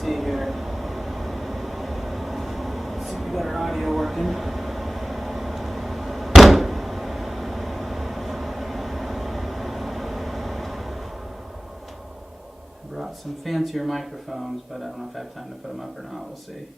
see here. Let's see if we got our audio working. I brought some fancier microphones, but I don't know if I have time to put them up or not. We'll see.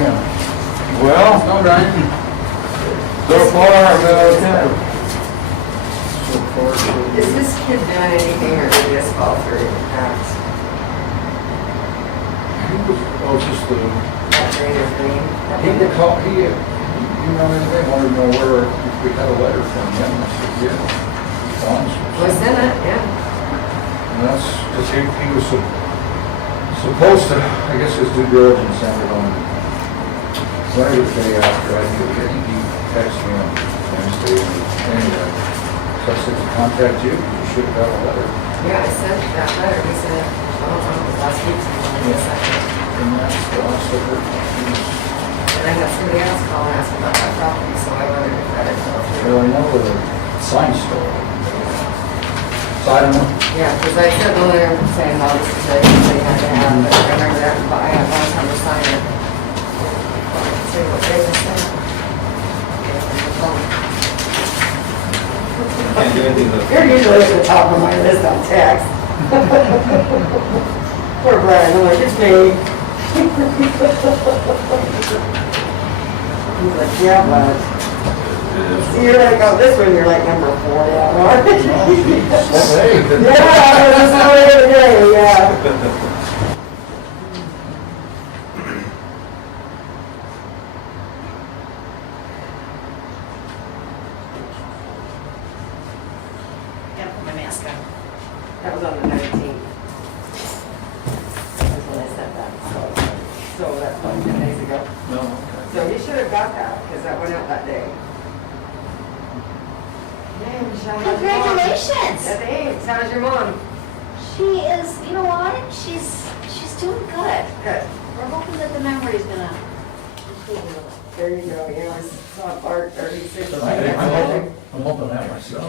Well, No, Brian. so far, okay. So far, so Is this kid doing anything or did he just fall through the cracks? He was, oh, just the, That drainer green? he would call, he, you know, they wanted to know where, if we had a letter from him. I said, yeah. Bonds. Was in it, yeah. And that's, because he was supposed to, I guess his due diligence ended on Friday the day after I knew it. He texted me on Wednesday, and anyway. So I said to contact you, you should have got a letter. Yeah, I sent that letter, he sent it, I don't know, it was last week, sometime. And that's the last of it. And I had somebody else call and ask about that property, so I wondered if that had fell through. Well, I know where the sign store. So I don't know. Yeah, because I sent the letter saying all this is like, they had to have, but I remember that, but I had one time to sign it. See what they just said. Can't do anything with You're usually at the top of my list on text. Poor Brian, I'm like, it's me. He's like, yeah, but. See, you're like, oh, this one, you're like number 4, yeah. Right? Yeah, that's the way of the day, yeah. Gotta put my mask on. That was on the 19th. That's when I sent that, so that's like 10 days ago. No, okay. So he should have got that, because that went out that day. Hey, Michelle, how's your mom? Congratulations! Yeah, thanks. How's your mom? She is, you know what? She's doing good. Good. We're hoping that the memory's gonna improve a little. There you go, yeah, I saw Bart 36. I'm hoping that myself.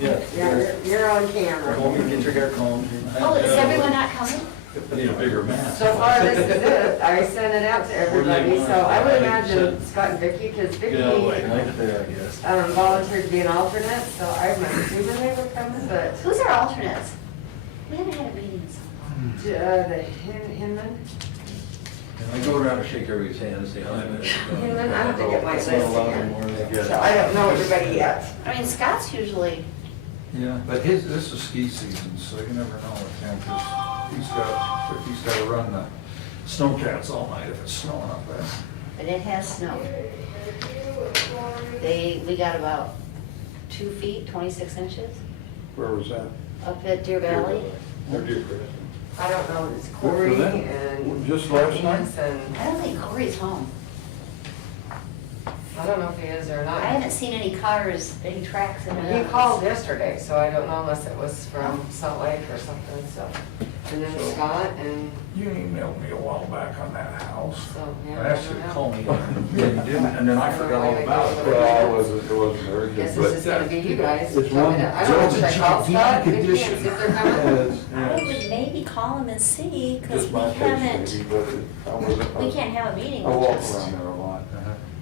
Yeah. Yeah, you're on camera. Home, you get your hair combed. Oh, is everyone not coming? I need a bigger mask. So far, this is it. I sent it out to everybody, so I would imagine Scott and Vicky, because Vicky Yeah, like right there, I guess. volunteered to be an alternate, so I'm assuming they were coming, but Who's our alternates? We haven't had a meeting in so long. the Hinman, I go around and shake everybody's hand and say hi. Hinman, I have to get my list It's not allowed again. anymore, they get So it. I don't know everybody yet. I mean, Scott's usually, Yeah, but this is ski season, so you never know with him, 'cause he's got to run the snowcats all night if it's snowing up there. but it has snowed. We got about 2 feet, 26 inches Where was that? up at Deer Valley. I don't know, it's Corey For that? and. Just last night? And I don't think Corey's home. I don't know if he is or I not. haven't seen any cars that he tracks in the. He called yesterday, so I don't know unless it was from Salt Lake or something, so. And then Scott and, You emailed me a while back on that house. so, yeah. I asked you to don't know. call me, yeah, you didn't, and then I forgot all about it. Well, It wasn't very Guess good, this is gonna be you guys. It's Tell me one- that. I don't know, should I call Scott and Vicky and see if they're coming? I would maybe call him and see, because just we my case haven't, maybe, but I wasn't. we can't have a meeting I with walk just, around there a lot.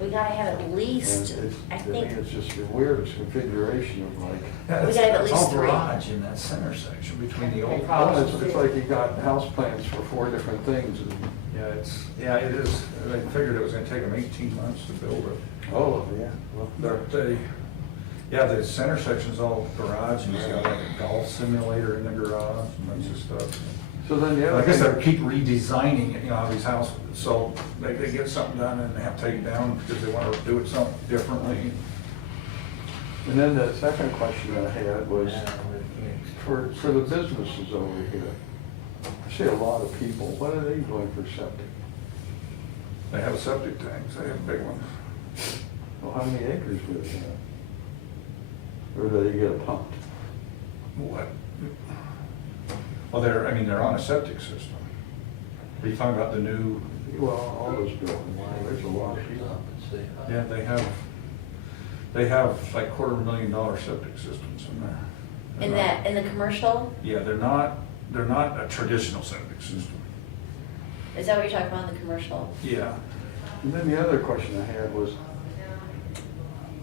we gotta have at least, And it's, I to me, think, it's just the weirdest configuration of like, Yeah, We gotta have at it's least all 3. garage in that center section between the old Okay. well, houses. it's like you got house plans for 4 different things. and- Yeah, it is, they figured it was gonna take them 18 months to build it. Oh, yeah. Well, Yeah, the center section's all garage, and he's got like a golf simulator in the garage, and bunch of stuff. So then the I other guess they thing, keep redesigning it, you know, these houses, so they get something done and they have to take it down because they want to do it something differently. and then the second question I had was, for the businesses over here, I see a lot of people, what are they doing for septic? They have septic tanks, they have big ones. Well, how many acres do they have? Or do they get a pump? What? Well, they're on a septic system. Are you talking about the new? Well, all those buildings, there's a lot of people. Yeah, they have like $250,000 septic systems in there. in the commercial, Yeah, they're not a traditional septic system. is that what you're talking about, in the commercial? Yeah. And then the other question I had was,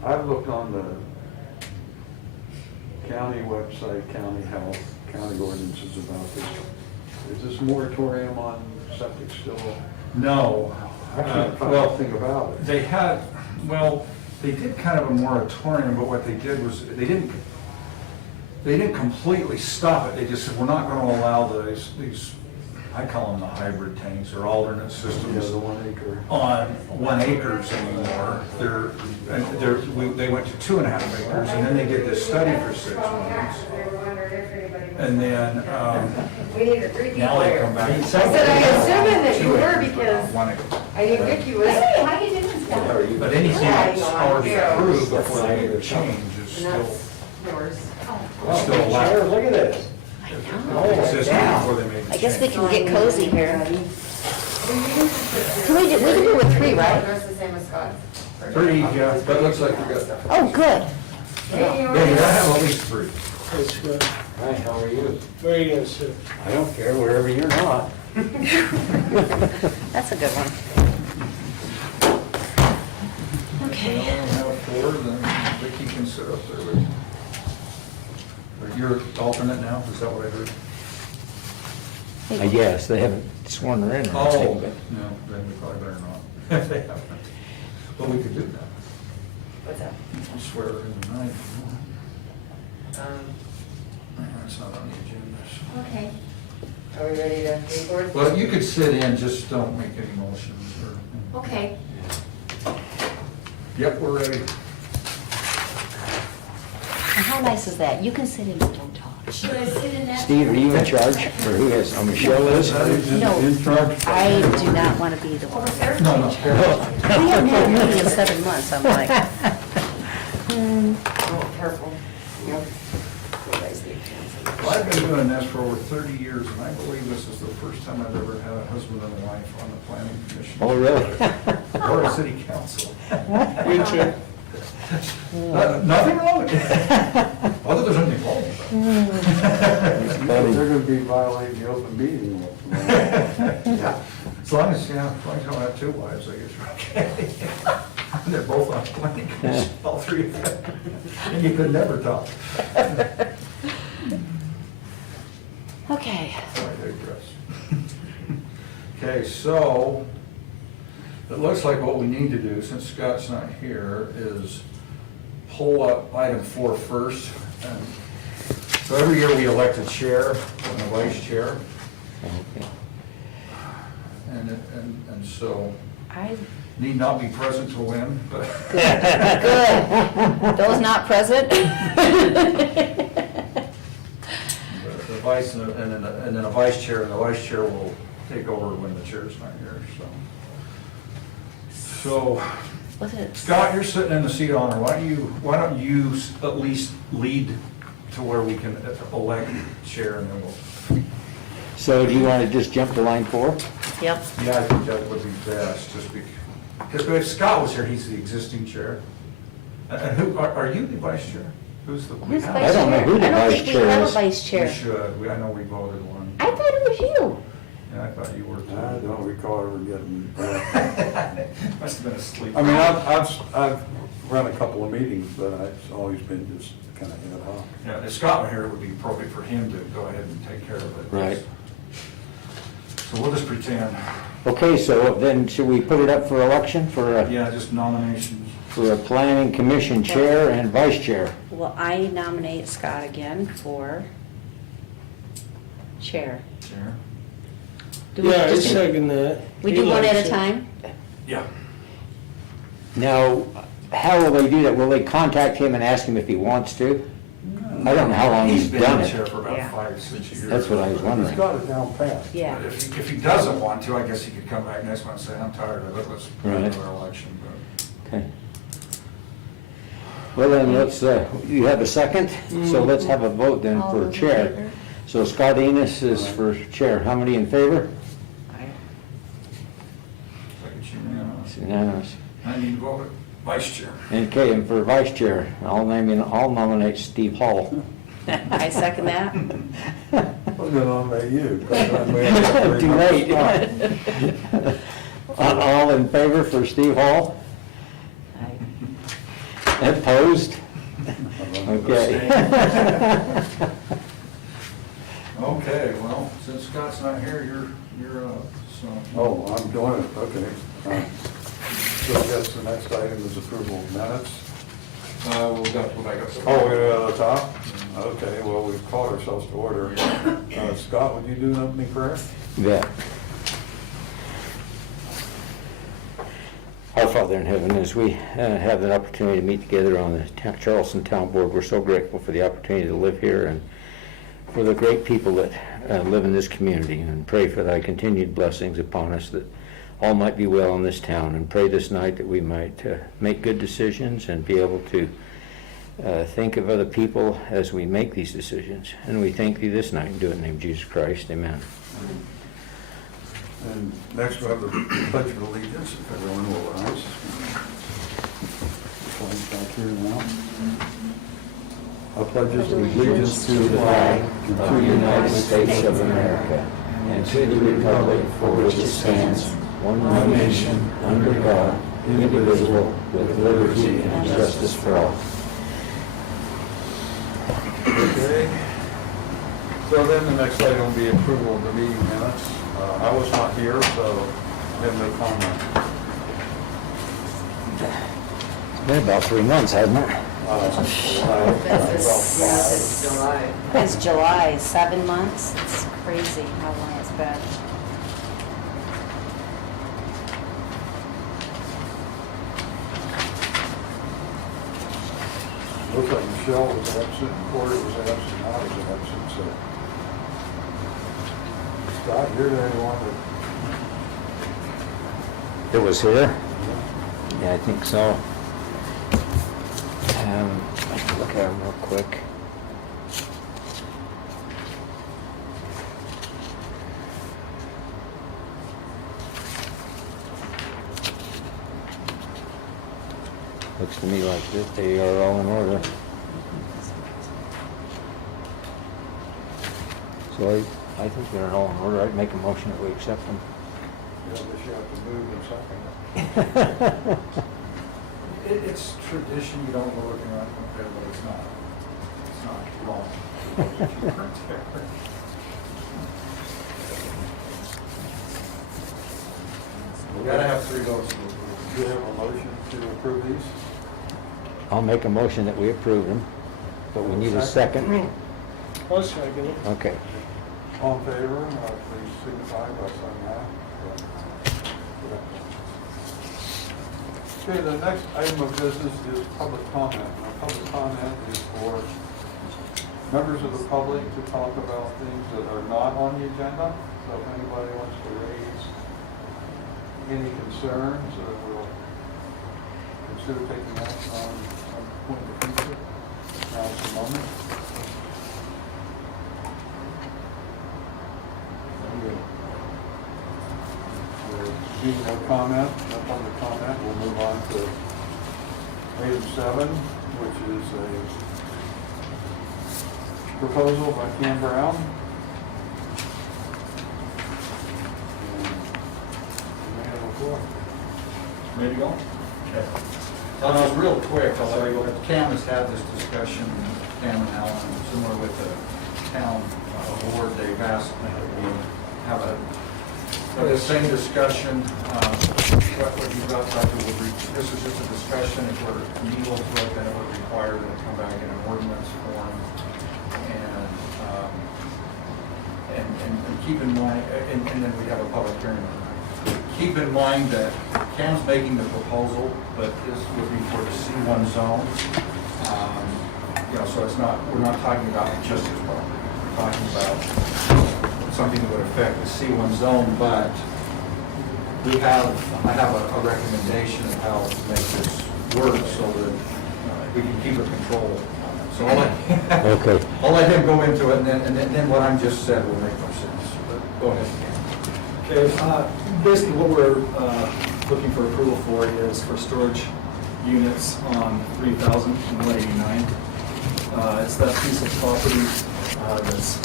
I've looked on the county website, county health, county ordinances about this. Is this moratorium on septic still? No, I can't find well, anything about it. They had, well, they did kind of a moratorium, but what they did was, they didn't completely stop it. They just said, we're not gonna allow these, I call them the hybrid tanks or alternate Yeah, systems the 1 acre. on 1 acres anymore. They went to 2.5 acres, and then they did this study for 6 months. And then, We needed 3 people now they here. come back. I said, I assuming that you 2 were acres, but because not 1 acre. I knew Vicky was, Hey, how you doing, Scott? But anything that's already approved before they make a change is and still, that's yours. still allowed. Look at this. Existing before they make the I guess we change. can get cozy here. Can we can do it with 3, right? That's the same as Scott's. 3, yeah. That looks like we got. Oh, good. Hey, Yeah, you gotta have at least 3. That's good. Hi, how are you? Where are you gonna sit? I don't care, wherever you're not. That's a good one. If they only have 4, then Vicky can sit up there with. Or you're alternate now, is that what I heard? I guess, they haven't sworn her in or Oh, anything, but no, then we probably better not. If they haven't. But we could do that. What's up? I'll swear her in tonight. Um, It's not on the agenda. so. Okay. Are we ready to record? Well, you could sit in, just don't make any motions or. Okay. Yep, we're ready. And how nice is that? You can sit in and don't talk. Should I sit in that? Steve, are you in charge, or who is, oh, Michelle is? No, In charge. I do not want to be the one. No, no. We haven't had a meeting in 7 months, I'm like. Oh, careful. Yep. Well, I've been doing this for over 30 years, and I believe this is the first time I've ever had a husband and a wife on the planning commission. Oh, really? Or a city council. You too. Nothing wrong with it. Other than something wrong with They're gonna be violating the open meeting law. it. Yeah, as long as you don't have 2 wives, I guess you're okay. And they're both on the planning commission, all 3 of them. And you could never talk. Okay. I digress. Okay, so, it looks like what we need to do, since Scott's not here, is pull up item 4 first. And so every year we elect a chair and a vice chair, Okay. and so I, need not be present to win, but. good. Those not present? The vice and then a vice chair, and the vice chair will take over when the chair's not here, so. So, Was it? Scott, you're sitting in the seat of honor, why don't you at least lead to where we can elect chair, and then we'll. So do you want to just jump to line 4? Yep. Yeah, I think that would be best, just because if Scott was here, he's the existing chair. And who, are you the vice chair? Who's the? we Who's have- vice I don't know chair? who the I don't vice think we chair have a is. vice We chair. should, I know we voted one. I thought it was you. Yeah, I thought you were I too. don't recall ever getting, Must have been asleep. I mean, I've run a couple of meetings, but it's always been just kind of ad hoc. Yeah, if Scott were here, it would be appropriate for him to go ahead and take care of it. Right. So we'll just pretend, Okay, so then should we put it up for election for yeah, just nominations. a planning commission chair and vice chair? Well, I nominate Scott again for chair. Chair. Do we Yeah, I just- second that. We He do one at likes a it. time? Yeah. Now, how will they do that? Will they contact him and ask him if he wants to? I don't know how long he's been done the it. chair for about Yeah. 5, 6 years. That's what I was He's wondering. got it down pat. Yeah. But if he doesn't want to, I guess he could come back next month and say, I'm tired of it, let's do Right. another election. But Okay. Well, then, let's, you have a second? So let's have a vote then All for those in chair. favor? So Scott Enos is for chair. How many in favor? it's unanimous. It's unanimous. I need to vote vice chair. Okay, and for vice chair, I'll nominate Steve Hall. I second that. I was gonna nominate you. Too late. All in favor for Steve Hall? Opposed? Okay. Okay, well, since Scott's not here, you're up, so. Oh, I'm doing it, okay. So I guess the next item is approval of minutes. We'll go back up. Oh, we're at the top? Okay, well, we've called ourselves to order. Scott, would you do an opening prayer? Yeah. Our Father in heaven, as we have an opportunity to meet together on the Charleston Town Board, we're so grateful for the opportunity to live here and for the great people that live in this community, and pray for thy continued blessings upon us, that all might be well in this town, and pray this night that we might make good decisions and be able to think of other people as we make these decisions. And we thank thee this night and do it in the name of Jesus Christ. Amen. And next we'll have the Pledge of Allegiance, if everyone will rise. Flag back here now. I pledge allegiance to the flag of the United States of America and to the republic for which it stands, one nation, under God, indivisible, with liberty and justice for all. Okay. So then the next item will be approval of the meeting minutes. I was not here, so I have no comment. It's been about 3 months, hasn't it? It's July. It's July, 7 months. It's crazy how long it's been. Looks like Michelle was absent, and Corey was absent, I was absent, so. Scott, you're the only one that. It was here? Yeah, I think so. I can look at them real quick. Looks to me like that they are all in order. So I think they're all in order. I'd make a motion that we accept them. Yeah, I guess you have to move and second it. It's tradition, you don't know what you're not going to do, but it's not wrong. We gotta have 3 votes. Do you have a motion to approve these? I'll make a motion that we approve them, but we need a second. I'll second it. Okay. All in favor, please signify by saying aye. Okay, the next item of business is public comment. Now, public comment is for members of the public to talk about things that are not on the agenda. So if anybody wants to raise any concerns, we'll consider taking action on some point in the future. Now's the moment. Being no comment, no public comment, we'll move on to item 7, which is a proposal by Cam Brown. And you may have the floor. Ready to go? Okay. Real quick, Cam has had this discussion, Cam and Alan, similar with the town board, they've asked that we have the same discussion, what you got, this is just a discussion, if we're amenable to it, then it would require that it come back in an ordinance form. And keep in mind, and then we have a public hearing. Keep in mind that Cam's making the proposal, but this would be for the C1 zone. So it's not, we're not talking about just his property, we're talking about something that would affect the C1 zone, but I have a recommendation of how to make this work so that we can keep a control on it. So Okay. I'll let him go into it, and then what I just said will make more sense. But go ahead. Okay, basically what we're looking for approval for is for storage units on 3,000 and 189. It's that piece of property that's...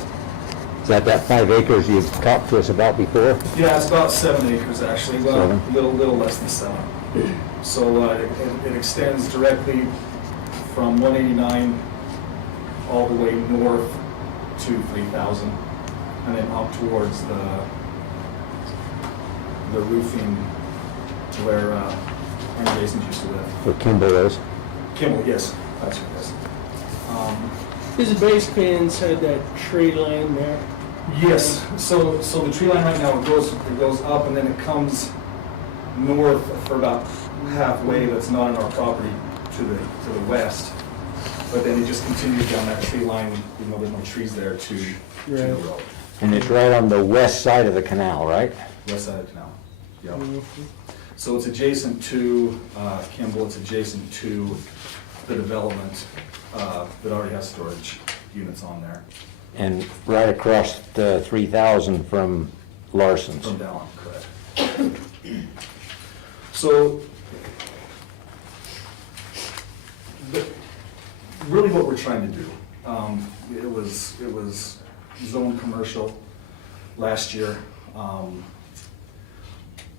Is that 5 acres you've talked to us about before? Yeah, it's about 7 acres actually, well, 7. a little less than 7. So it extends directly from 189 all the way north to 3,000, and then up towards the roofing where Aaron Jason's used to live. Where Kimball is. Kimball, yes, that's who it is. This is basically inside that tree line there. Yes, so the tree line right now, it goes up and then it comes north for about halfway, that's not on our property, to the west. But then it just continues down that tree line, even though there's no trees there, to the Right. road. And it's right on the west side of the canal, right? West side of the canal. Yep. Mhm. So it's adjacent to Kimball, it's adjacent to the development that already has storage units on there And right across the 3,000 from Larson's. from Dallin, correct. So, really what we're trying to do, it was zoned commercial last year.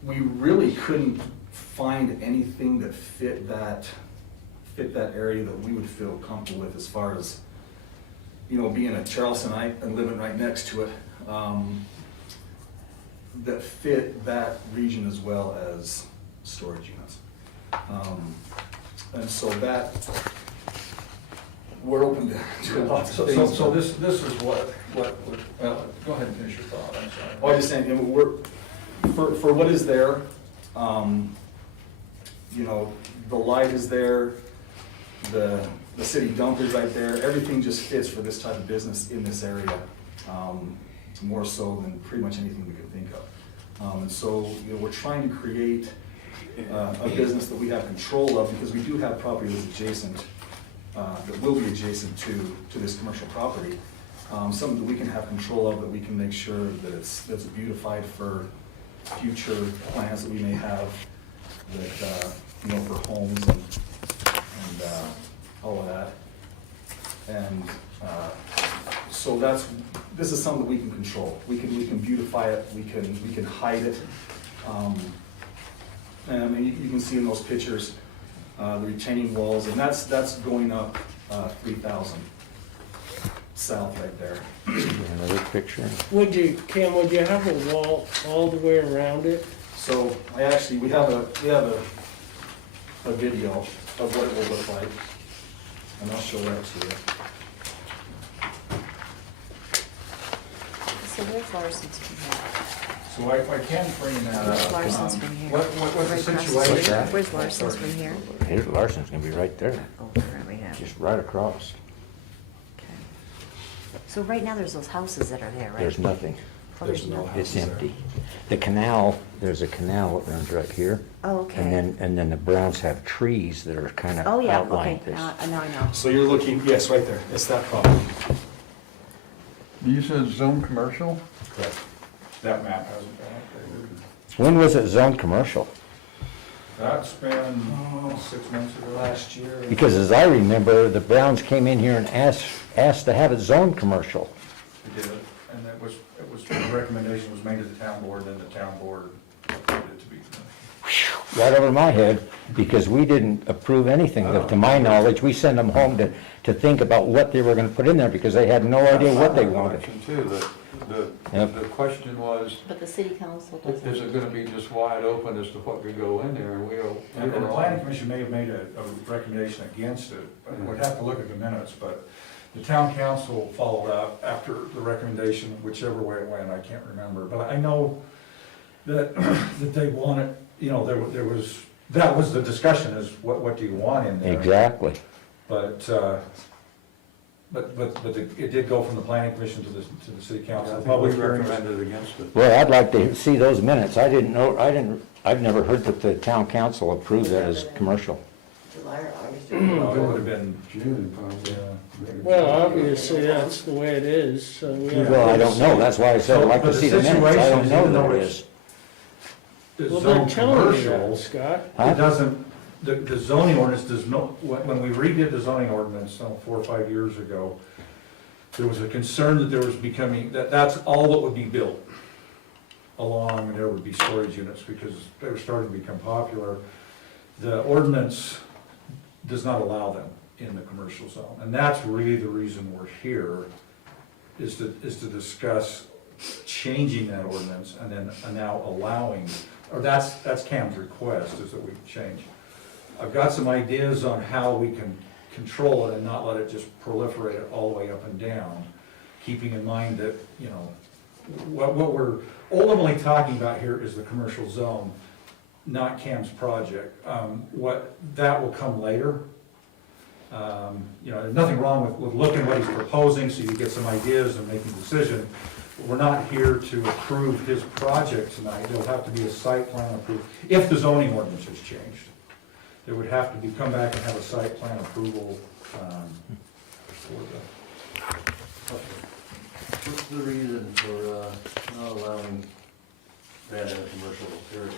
We really couldn't find anything that fit that area that we would feel comfortable with as far as, you know, being a Charlestonite and living right next to it, that fit that region as well as storage units. And so that, we're open to lots of things. So this is what, well, go ahead and finish your thought, I'm sorry. Oh, I'm just saying, you know, for what is there, you know, the light is there, the city dump is right there, everything just fits for this type of business in this area, more so than pretty much anything we could think of. And so, you know, we're trying to create a business that we have control of, because we do have property that's adjacent, that will be adjacent to this commercial property. Something that we can have control of, that we can make sure that that's beautified for future plans that we may have, that, you know, for homes and all of that. And so this is something that we can control. We can beautify it, we can hide it. And I mean, you can see in those pictures, the retaining walls, and that's going up 3,000 south right there. Another picture. Would you have a wall all the way around it? So we have a video of what it will look like, and I'll show that to you. So where's Larson's from here? So I can bring that Where's up. Larson's from here? What's the Right across situation? What's that? Where's Larson's from here? Here's Larson's gonna be right there, Oh, right we have. just right across. Okay. So right now, there's those houses that are there, right? There's nothing. Oh, there's There's no nothing. It's empty. The canal, there's a canal that runs right here. Oh, okay. And then the Browns have trees that are kind of Oh, yeah, okay, outlined this. now I know. So you're looking, yes, right there, it's that property. You said zone commercial? Correct. That map hasn't been updated. When was it zoned commercial? That's been 6 months ago. Last year. Because as I remember, the Browns came in here and asked to have it zoned commercial. We did, and the recommendation was made to the town board, then the town board approved it to be commercial. Right over my head, because we didn't approve anything. To my knowledge, we sent them home to think about what they were gonna put in there, because they had no idea what they wanted. Too, Yep. the question was, But the city council is doesn't. it gonna be just wide open as to what could go in there, and And the planning commission may have made a recommendation against it, but we'd have to look at the minutes, but the town council followed up after the recommendation, whichever way it went, I can't remember, but I know that, that they wanted, you know, there was, that was the discussion, is what do you want in there? Exactly. But it did go from the planning commission to the city council. I think Public we hearings- recommended against it. Well, I'd like to see those minutes. I've never heard that the town council approved that as commercial. July or August. Well, it would have been, June, probably. yeah. Well, obviously, that's the way it is, so we have. Well, I don't know. That's why I said I'd like to see the minutes. I don't know that it is. The Well, they're zone telling you commercial, that, Scott. Huh? it doesn't, the zoning ordinance does not, when we redid the zoning ordinance 4 or 5 years ago, there was a concern that there was becoming, that's all that would be built along, and there would be storage units, because they were starting to become popular. The ordinance does not allow them in the commercial zone, and that's really the reason we're here, is to discuss changing that ordinance and then now allowing or that's Cam's request, is that we change. I've got some ideas on how we can control it and not let it just proliferate all the way up and down, keeping in mind that, you know, what we're ultimately talking about here is the commercial zone, not Cam's project. What, that will come later. You know, there's nothing wrong with looking at what he's proposing, so you get some ideas and making a decision. We're not here to approve his project tonight. There'll have to be a site plan approved, if the zoning ordinance has changed. There would have to be, come back and have a site plan approval, for the. What's the reason for not allowing that in a commercial area?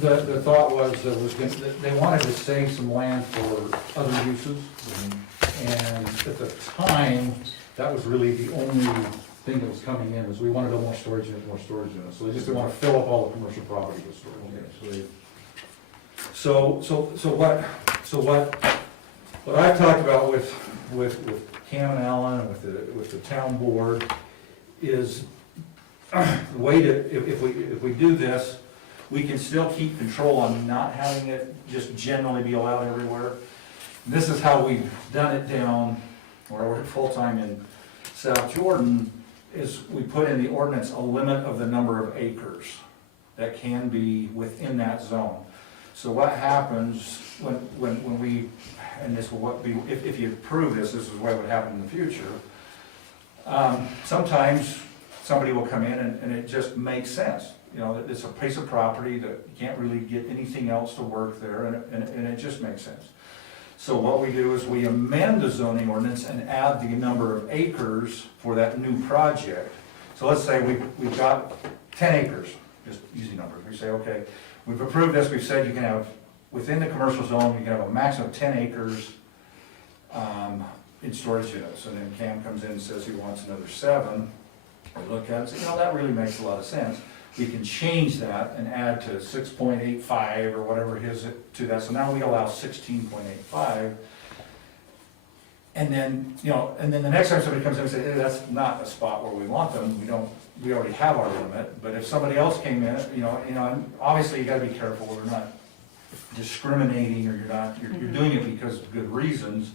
The thought was, that they wanted to save some land for other uses. And at the time, that was really the only thing that was coming in, was we wanted more storage units. So they just didn't want to fill up all the commercial property with storage units. So what I've talked about with Cam and Allen and with the town board is the way to, if we do this, we can still keep control on not having it just generally be allowed everywhere. This is how we've done it down, where I work full-time in South Jordan, is we put in the ordinance a limit of the number of acres that can be within that zone. So what happens when we, and this will what be, if you approve this is what would happen in the future. Sometimes somebody will come in and it just makes sense. You know, it's a piece of property that you can't really get anything else to work there, and it just makes sense. So what we do is we amend the zoning ordinance and add the number of acres for that new project. So let's say we've got 10 acres, just easy numbers. We say, okay, we've approved this, we've said you can have, within the commercial zone, you can have a maximum of 10 acres in storage units. And then Cam comes in and says he wants another 7. We look at it and say, you know, that really makes a lot of sense. We can change that and add to 6.85 or whatever his to that. So now we allow 16.85. And then, you know, and then the next time somebody comes in and says, hey, that's not a spot where we want them. We already have our limit. But if somebody else came in, you know, and obviously you got to be careful. We're not discriminating, or you're doing it because of good reasons,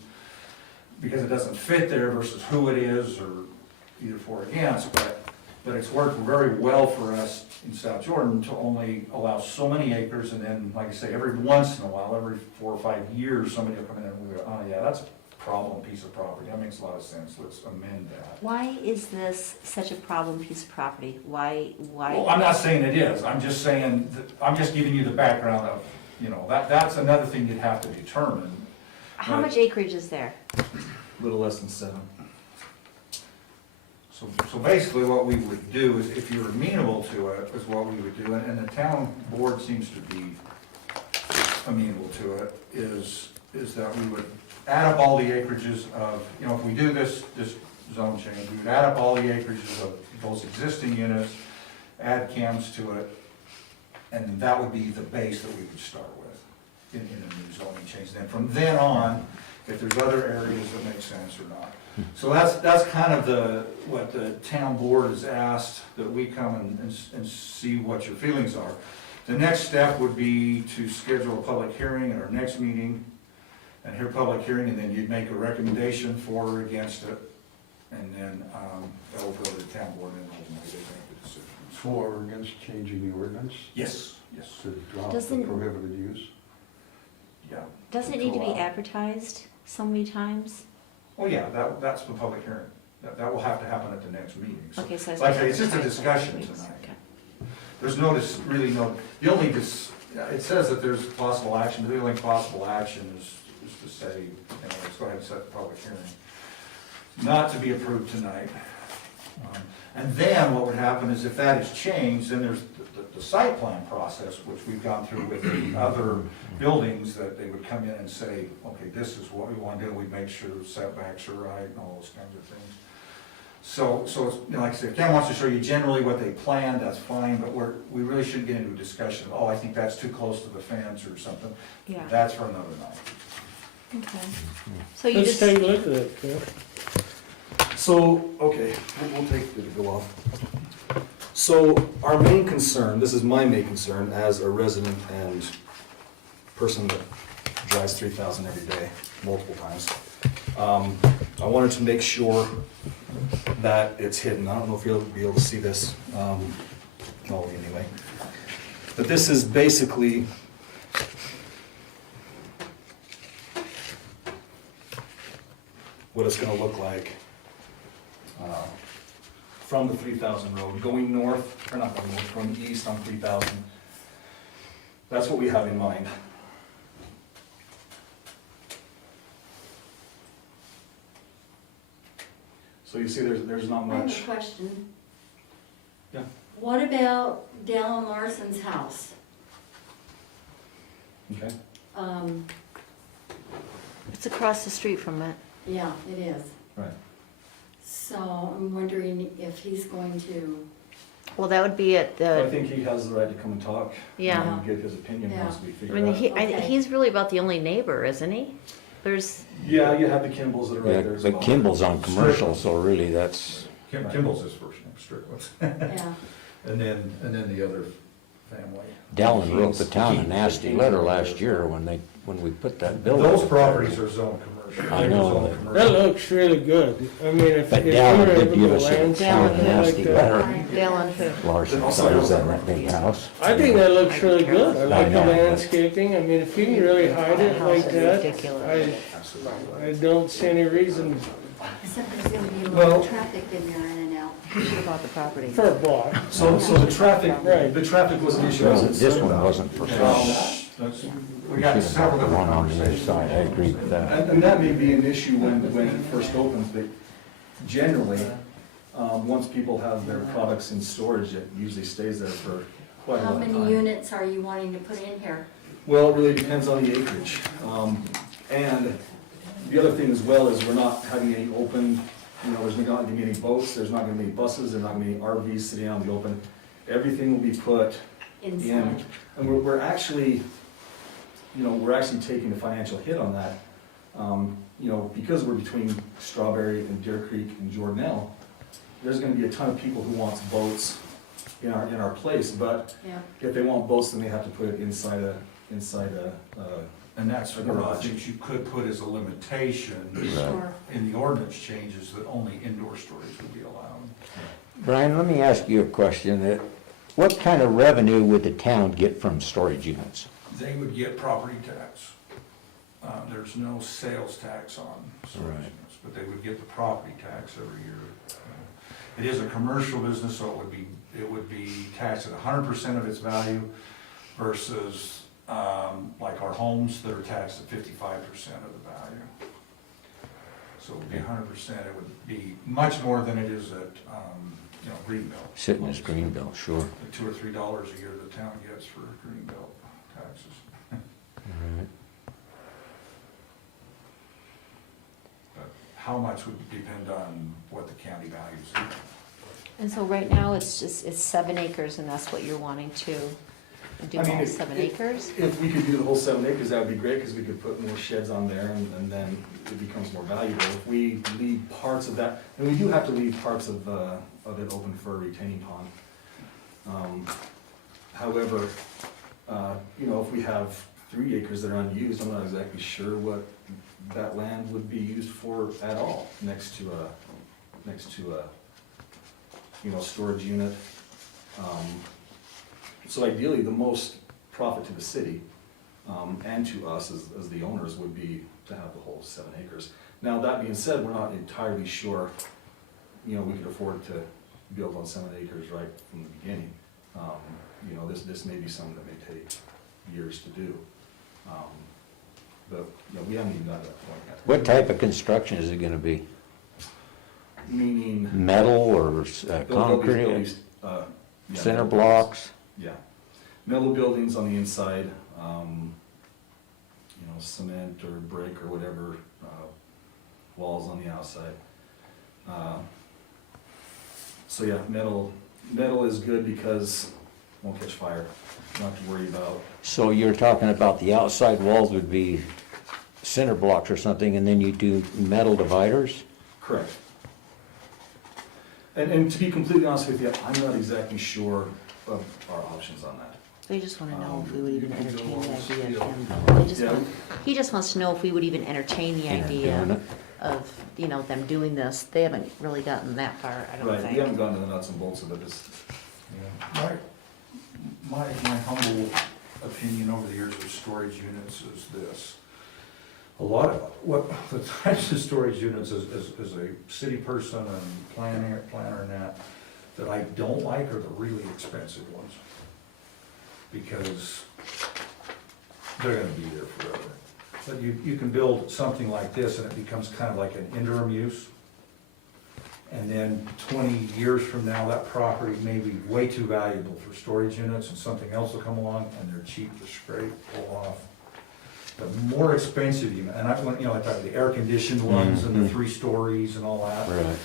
because it doesn't fit there versus who it is, or either for or against. But it's worked very well for us in South Jordan to only allow so many acres, and then, like I say, every once in a while, every 4 or 5 years, somebody will come in and we go, oh yeah, that's a problem piece of property, that makes a lot of sense, let's amend that. Why is this such a problem piece of property? Why? Well, I'm not saying it is, I'm just saying, I'm just giving you the background of, you know, that's another thing you'd have to determine. How much acreage is there? A little less than 7. So basically what we would do is, if you're amenable to it, is what we would do, and the town board seems to be amenable to it, is that we would add up all the acreages of, you know, if we do this zone change, we would add up all the acreages of those existing units, add cams to it, and that would be the base that we would start with in a new zoning change. And then from then on, if there's other areas that make sense or not. So that's kind of what the town board has asked, that we come and see what your feelings are. The next step would be to schedule a public hearing at our next meeting, and hear public hearing, and then you'd make a recommendation for or against it, and then that will go to the town board, and ultimately they make the decision. For or against changing the ordinance Yes. to drop the Doesn't- prohibited use? Yeah. Doesn't it need to be advertised so many times? Oh, yeah, that's the public hearing. That will have to happen at the next meeting. So, Okay, so like I say, it's just a discussion tonight. Okay. There's the only it says that there's possible action, but the only possible action is to say, you know, let's go ahead and set the public hearing. Not to be approved tonight. And then what would happen is, if that is changed, then there's the site plan process, which we've gone through with the other buildings, that they would come in and say, okay, this is what we want to do, we'd make sure setbacks are right and all those kinds of things. So it's, you know, like I said, if Ken wants to show you generally what they planned, that's fine, but we really shouldn't get into a discussion of, oh, I think that's too close to the fence or something. Yeah. That's for another night. Okay. So you Let's just, take a look at it, Ken. So, okay, we'll take it to go off. So our main concern, this is my main concern as a resident and person that drives 3,000 every day, multiple times. I wanted to make sure that it's hidden. I don't know if you'll be able to see this, anyway. But this is basically what it's gonna look like from the 3,000 road, going north, or not going north, going east on 3,000. That's what we have in mind. So you see there's not I have much. a question. Yeah. What about Dallin Larson's house? Okay. It's across the street from it. Yeah, it is. Right. So I'm wondering if he's going to, Well, that would be at I the, think he has the right to come and talk. Yeah. And get his opinion once we I figure mean, out. Okay. he's really about the only neighbor, isn't he? There's, Yeah, you have the Kimballs that are right Yeah, there as but well. Kimball's on commercial, so really that's, Kimball's his first name, Strickland's. yeah. And then the other family. Dallin wrote the town a nasty letter last year when we put that building. Those properties are zoned commercial. I know They're zoned that. commercial. That looks really good. I mean, if But you Dallin were did able give to us a landscape it nasty like that. letter. Dallin who? Larson owns that big house. I think that looks really good. I like the know, but- landscaping. I mean, if you can really hide it House like is that, ridiculous. I don't see any reason Except there's gonna be a lot Well- of traffic in there in and out. What about the property? for a block. So the traffic, Right. the traffic was an issue. I Well, was this concerned one about. wasn't for sale. That's, we We got should several have the different one on the other conversations. side, I agree with that. And that may be an issue when it first opens, but generally, once people have their products in storage, it usually stays there for quite a How long time. many units are you wanting to put in here? Well, it really depends on the acreage. And the other thing as well is we're not having any open, there's not gonna be any boats, there's not gonna be any buses, there's not gonna be any RVs sitting out in the open. Everything will be put in, Inside? and we're actually, we're actually taking the financial hit on that. Because we're between Strawberry and Deer Creek and Jordanelle, there's gonna be a ton of people who wants boats in our place, but Yeah. if they want boats, then they have to put it inside a, And that's A one of the garage. things you could put as a limitation Sure. in the ordinance changes, that only indoor storage would be allowed. Brian, let me ask you a question. What kind of revenue would the town get from storage units? They would get property tax. There's no sales tax on storage Right. units, but they would get the property tax every year. It is a commercial business, so it would be taxed at 100% of its value versus, like our homes that are taxed at 55% of the value. So it would be 100%, it would be much more than it is at, Greenbelt. Sitting as Greenbelt, sure. The $2 or $3 a year the town gets for Greenbelt taxes. Alright. But how much would depend on what the county values. And so right now, it's 7 acres, and that's what you're wanting to do, I mean, all if- 7 if- acres? If we could do the whole 7 acres, that would be great, because we could put more sheds on there, and then it becomes more valuable. If we leave parts of that, and we do have to leave parts of it open for a retaining pond. However, if we have 3 acres that are unused, I'm not exactly sure what that land would be used for at all, next to a storage unit. So ideally, the most profit to the city, and to us as the owners would be to have the whole 7 acres. Now, that being said, we're not entirely sure, we could afford to build on 7 acres right from the beginning. This may be something that may take years to do. But, we haven't even got to that point yet. What type of construction is it gonna be? Meaning. Metal or they'll be- concrete, they'll be, yeah, center metal blocks? Yeah, metal buildings on the inside, cement or brick or whatever, walls on the outside. So yeah, metal is good because it won't catch fire, not to worry about. So you're talking about the outside walls would be center blocks or something, and then you do metal dividers? Correct. And to be completely honest with you, I'm not exactly sure of our options on that. They just wanna know if we would even You can entertain go the on idea of scale. him. They just Yeah. want- He just wants to know if we would even entertain the idea doing it. of, them doing this. They haven't really gotten that far, I don't Right, we think. haven't gone to the nuts and bolts of it, it's, Yeah. My humble opinion over the years of storage units is this. A lot of, what, the types of storage units as a city person and planner and that I don't like are the really expensive ones. Because they're gonna be there forever. But you can build something like this and it becomes kind of like an interim use. And then 20 years from now, that property may be way too valuable for storage units and something else will come along and they're cheap to scrape, pull off. The more expensive you, and I talk about the air-conditioned ones and the 3 stories and all that. Right.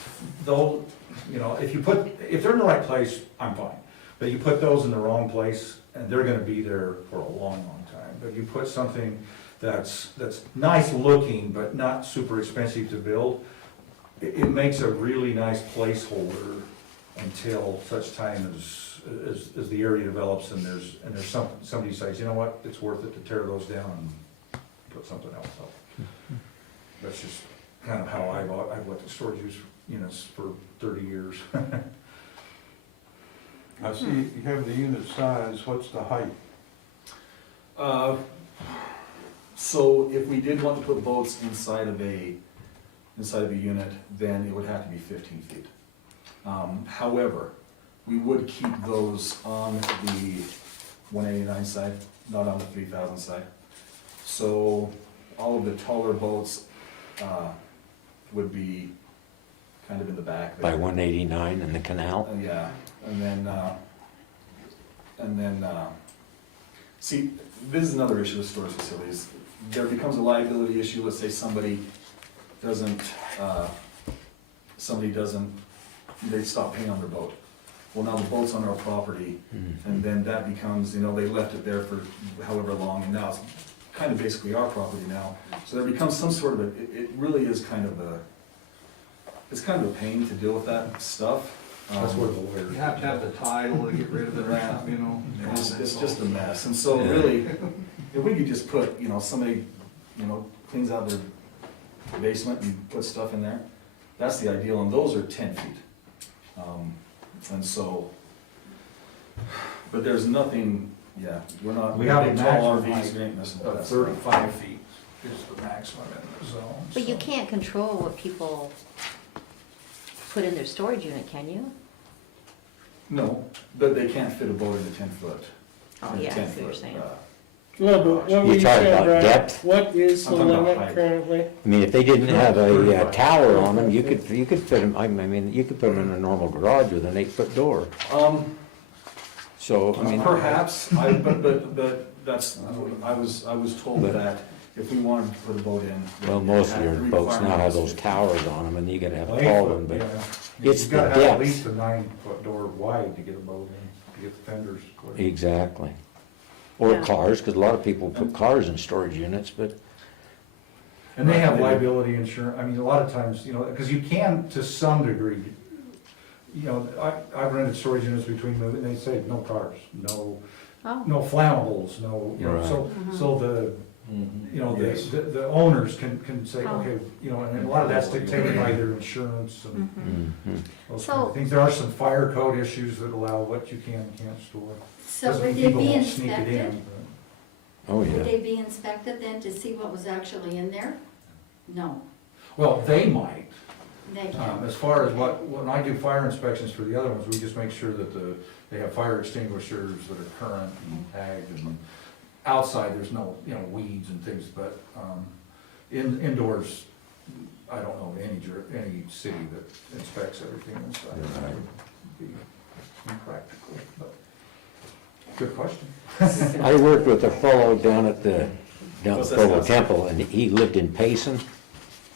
Though, if they're in the right place, I'm fine. But you put those in the wrong place and they're gonna be there for a long, long time. But you put something that's nice looking, but not super expensive to build, it makes a really nice placeholder until such time as the area develops and there's somebody says, you know what, it's worth it to tear those down and put something else up. That's just kind of how I've looked at storage units for 30 years. I see you have the unit size, what's the height? so if we did want to put boats inside of a unit, then it would have to be 15 feet. However, we would keep those on the 189 side, not on the 3,000 side. So all of the taller boats would be kind of in the back there. By 189 in the canal. Yeah, and then, see, this is another issue with storage facilities. There becomes a liability issue, let's say somebody doesn't, they stop paying on their boat. Well, now the boat's on our property, and then that becomes, they left it there for however long, and now it's kind of basically our property now. So there becomes some sort of it really is it's kind of a pain to deal with that stuff. That's where the lawyers. You have to have the title to get rid of it, It's just a mess, and so really, if we could just put, somebody, cleans out their basement and puts stuff in there, that's the ideal, and those are 10 feet. And so, but there's nothing, we're not, We have a big tall maximum RVs, we ain't messing with that of stuff. 35 feet is the maximum in the zone. But you so. can't control what people put in their storage unit, can you? No, but they can't fit a boat in a 10-foot. Oh, yeah, I see what you're saying. Well, but what were You you talk saying, about Brian? depth? What is the I'm talking about limit height. currently? I mean, if they didn't have a tower on them, you could fit them, you could put them in a normal garage with an 8-foot door. So, I mean. Perhaps, but that's, I was told But- that if we wanted to put a boat in. Well, we most of had your the boats now have requirements. those towers on them, and you gotta have Well, a tall 8 one, foot, but yeah. it's You've the gotta have at depth. least a 9-foot door wide to get a boat in, to get the fenders clear. Exactly. Or Yeah. cars, because a lot of people put cars in storage units, but And they have liability insurance, a lot of times, because you can, to some degree, I've rented storage units between moving, they say no cars, no Oh, flammables, no, so the, Yes. the owners can say, Oh. okay, and a lot of that's dictated by their insurance and mhm. those So- kind of things. There are some fire code issues that allow what you can and can't store. So Doesn't would mean they people be won't sneak it in, inspected? oh Would yeah. they be inspected then to see what was actually in there? No, Well, they might. they can't. As far as when I do fire inspections for the other ones, we just make sure that they have fire extinguishers that are current and tagged, and outside, there's no, weeds and things, but, indoors, I don't know any city that inspects everything inside. That would be impractical, but, good question. I worked with a fellow down at What's that Provo sound? Temple, and he lived in Payson.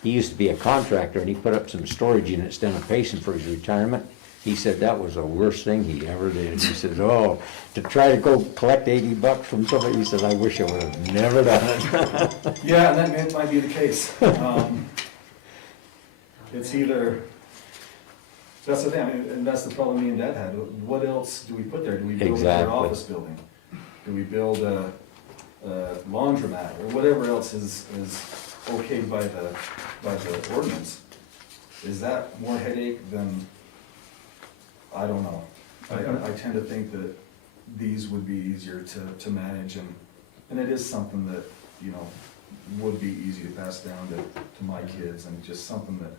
He used to be a contractor, and he put up some storage units down in Payson for his retirement. He said that was the worst thing he ever did. He said, to try to go collect $80 from somebody, he said, I wish I would have never done it. Yeah, and that might be the case. It's either, That's the thing, I mean, and that's the problem me and Dad had. What else do we put there? Do we build another Exactly. office building? Do we build a laundromat, or whatever else is okayed by the ordinance? Is that more headache than, I don't know. I tend to think that these would be easier to manage, and it is something that, you know, would be easy to pass down to my kids, and just something that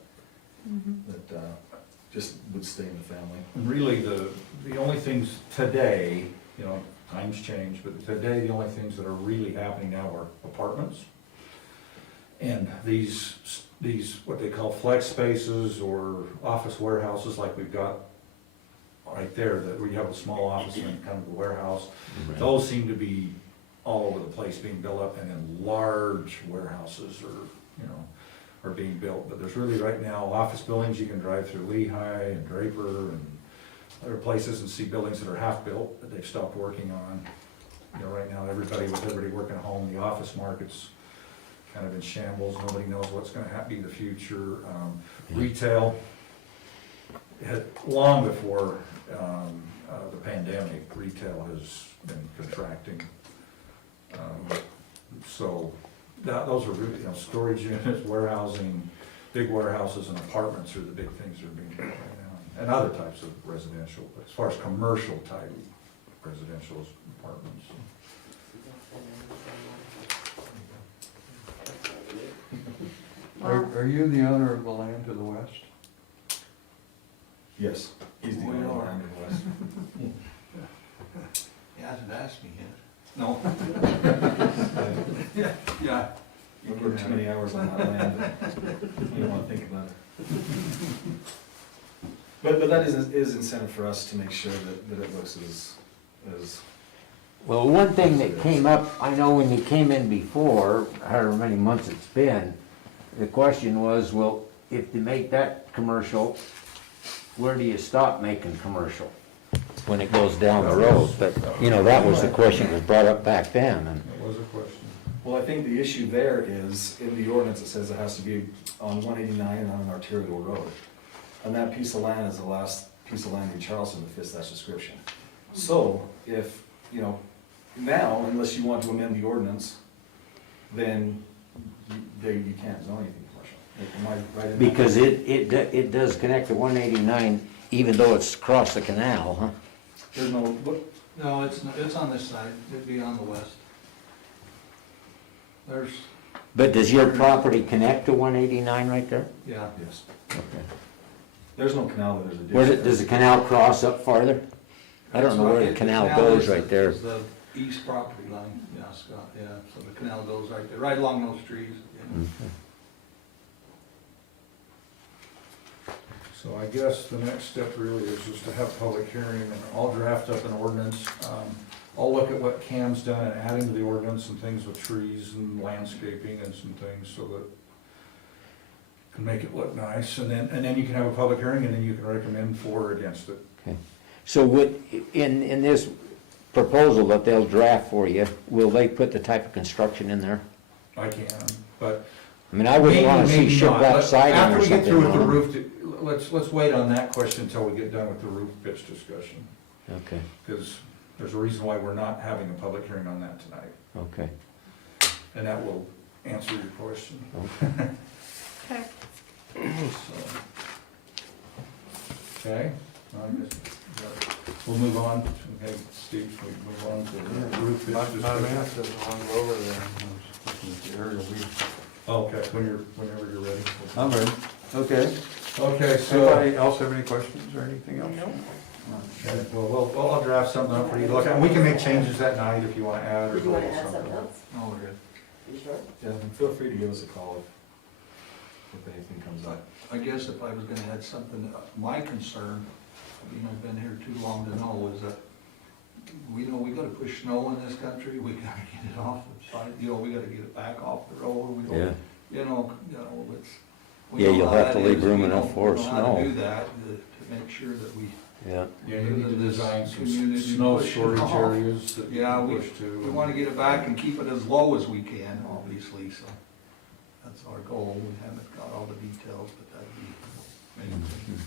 just would stay in the family. And really, the only things today, you know, times change, but today, the only things that are really happening now are apartments. And these, what they call flex spaces or office warehouses like we've got right there, that where you have a small office and kind of a warehouse, those seem to be all over the place being built up, and then large warehouses are being built. But there's really right now office buildings, you can drive through Lehigh and Draper and other places and see buildings that are half-built that they've stopped working on. You know, right now, with everybody working at home, the office market's kind of in shambles, nobody knows what's gonna be the future. Retail, had, long before the pandemic, retail has been contracting. So those are really, you know, storage units, warehousing, big warehouses and apartments are the big things that are being built right now. And other types of residential, but as far as commercial type residential apartments. Are you the owner of the land to the west? Yes, he's the We only are. one in the West. He hasn't asked me yet. No. Yeah. You work too many hours on that land, you don't wanna think about it. But that is incentive for us to make sure that it looks as, Well, one thing that came up, I know when you came in before, however many months it's been, the question was, well, if you make that commercial, where do you stop making commercial? When it goes down the road, but, you know, that was the question that was brought up back then, and, That was a question. well, I think the issue there is, in the ordinance, it says it has to be on 189 and on an arterial road. And that piece of land is the last piece of land in Charleston that fits that description. So, if, you know, now, unless you want to amend the ordinance, then you can't zone anything commercial. Am I right in that? because it does connect to 189, even though it's across the canal, huh? There's no, what, No, it's on this side, it'd be on the west. There's, But does your property connect to 189 right there? yeah, yes, Okay. there's no canal, but there's a ditch. Where, does the canal cross up farther? I don't know where the canal goes right there. Is the east property line, yeah, Scott, yeah, so the canal goes right there, right along those trees. Yeah. So I guess the next step really is just to have a public hearing, and I'll draft up an ordinance. I'll look at what Cam's done and add into the ordinance some things with trees and landscaping and some things so that can make it look nice, and then you can have a public hearing, and then you can recommend for or against it. Okay. So would, in this proposal that they'll draft for you, will they put the type of construction in there? I can, but. I mean, I wouldn't wanna see maybe not. shiplap siding After or we get something through with the on roof, let's wait on that question until we get done with the roof pitch discussion, Okay, because there's a reason why we're not having a public hearing on that tonight, okay. and that will answer your question. Okay. So, okay, I guess we'll move on. Okay, Steve, we move on to the roof pitch My man discussion. says I want to go over there. I was looking at the aerial view. Okay, whenever you're ready. I'm ready. Okay. Okay, so, Anybody else have any questions or anything else? okay, well, I'll draft something up for you to look at. We can make changes that night if you want to add or. Did you wanna add something. something else? No, we're good. You sure? Yeah, and feel free to give us a call if anything comes up. I guess if I was gonna add something, my concern, I've been here too long to know, is that we know we gotta push snow in this country, we gotta get it off the side, we gotta get it back off the road, we Yeah. don't, it's. we Yeah, know you'll how have that to leave is. room We enough don't- for we know how to snow. do that, to make sure that we, Yeah, Yeah, you need to design some Community snow push it storage off. areas that you Yeah, can push to. we wanna get it back and keep it as low as we can, obviously, so. That's our goal, we haven't got all the details, but that'd be main thing.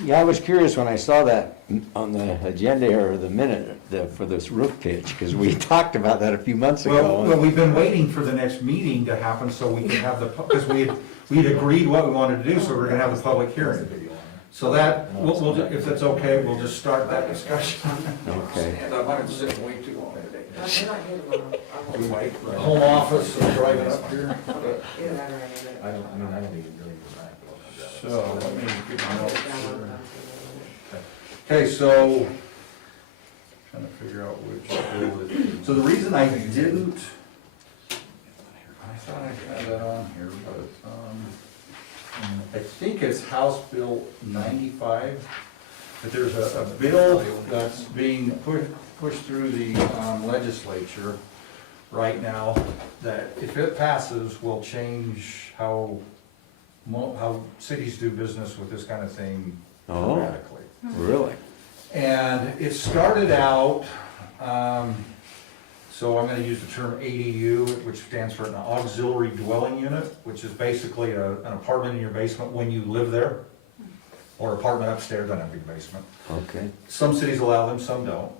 Yeah, I was curious when I saw that on the agenda or the minute for this roof pitch, because we talked about that a few months ago. Well, we've been waiting for the next meeting to happen so we can have the, because we'd agreed what we wanted to do, so we're gonna have the public hearing. So that, if it's okay, we'll just start that discussion. Okay. And I might have sitting way too long today. We're not here tomorrow. I We won't. might, home office and driving up here. Either that or I need it. I don't even really go back. So, let me get my notes here. Okay, so, trying to figure out which bill it is. So the reason I didn't, I thought I had that on here, but, I think it's House Bill 95, but there's a bill that's being pushed through the legislature right now that if it passes, will change how cities do business with this kind of thing Oh. dramatically. Really? And it started out, so I'm gonna use the term ADU, which stands for an auxiliary dwelling unit, which is basically an apartment in your basement when you live there, or apartment upstairs, doesn't have a big basement. Okay. Some cities allow them, some don't.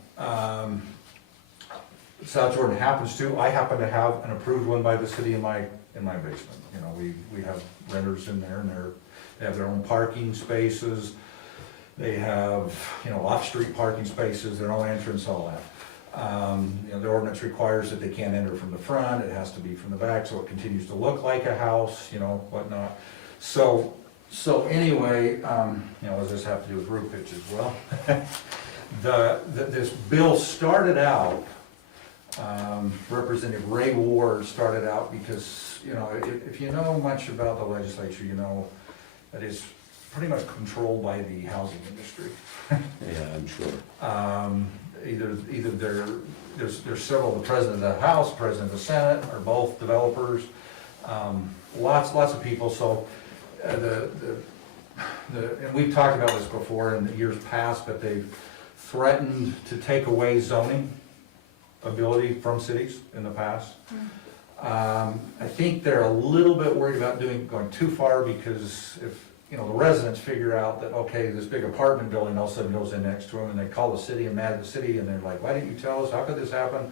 South Jordan happens to, I happen to have an approved one by the city in my basement. You know, we have renters in there, and they have their own parking spaces. They have, you know, off-street parking spaces, their own entrance, all that. You know, the ordinance requires that they can't enter from the front, it has to be from the back, so it continues to look like a house, you know, whatnot. So anyway, you know, does this have to do with roof pitch as well? This bill started out, Representative Ray Ward started out because, you know, if you know much about the legislature, you know that it's pretty much controlled by the housing industry. Yeah, I'm sure. Either there's several, the president of the House, president of the Senate, are both developers, lots of people, so and we've talked about this before in the years past, but they've threatened to take away zoning ability from cities in the past. I think they're a little bit worried about going too far, because if, you know, the residents figure out that, okay, this big apartment building all of a sudden goes in next to them, and they call the city and mad at the city, and they're like, why didn't you tell us, how could this happen?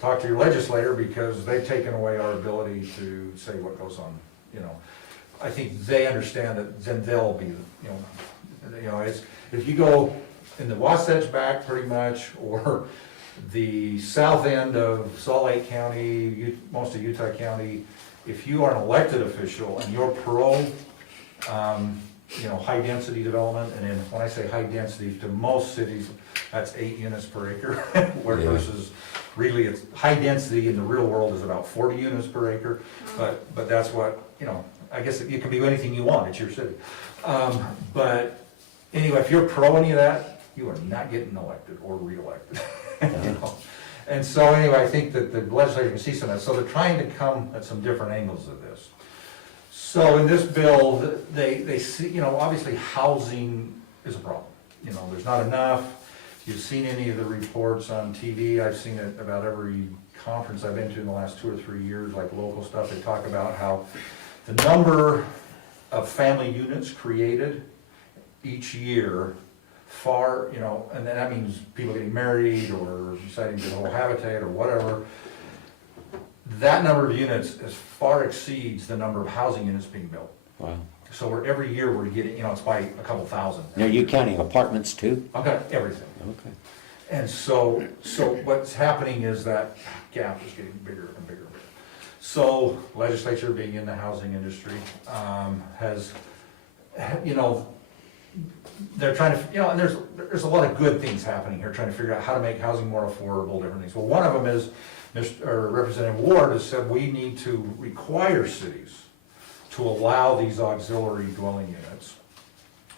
Talk to your legislator, because they've taken away our ability to say what goes on, you know. I think they understand that then they'll be, you know, it's, if you go in the Wasatch back pretty much, or the south end of Salt Lake County, most of Utah County, if you are an elected official and you're pro, you know, high density development, and then when I say high density, to most cities, that's 8 units per acre, where versus really it's high density in the real world is about 40 units per acre, but that's what, you know, I guess it can be anything you want, it's your city. But anyway, if you're pro any of that, you are not getting elected or re-elected. You know? And so anyway, I think that the legislature can see some of that, so they're trying to come at some different angles of this. So in this bill, they see, you know, obviously housing is a problem. You know, there's not enough. If you've seen any of the reports on TV, I've seen it about every conference I've been to in the last 2 or 3 years, like local stuff, they talk about how the number of family units created each year far, you know, and then that means people getting married or deciding to cohabitate or whatever. That number of units far exceeds the number of housing units being built. Wow. So every year we're getting, you know, it's by a couple thousand. Now, are you counting apartments too? I've got everything. Okay. And so what's happening is that gap is getting bigger and bigger and bigger. So legislature, being in the housing industry, has, you know, they're trying to, you know, and there's a lot of good things happening here, trying to figure out how to make housing more affordable, different things. Well, one of them is, Representative Ward has said we need to require cities to allow these auxiliary dwelling units.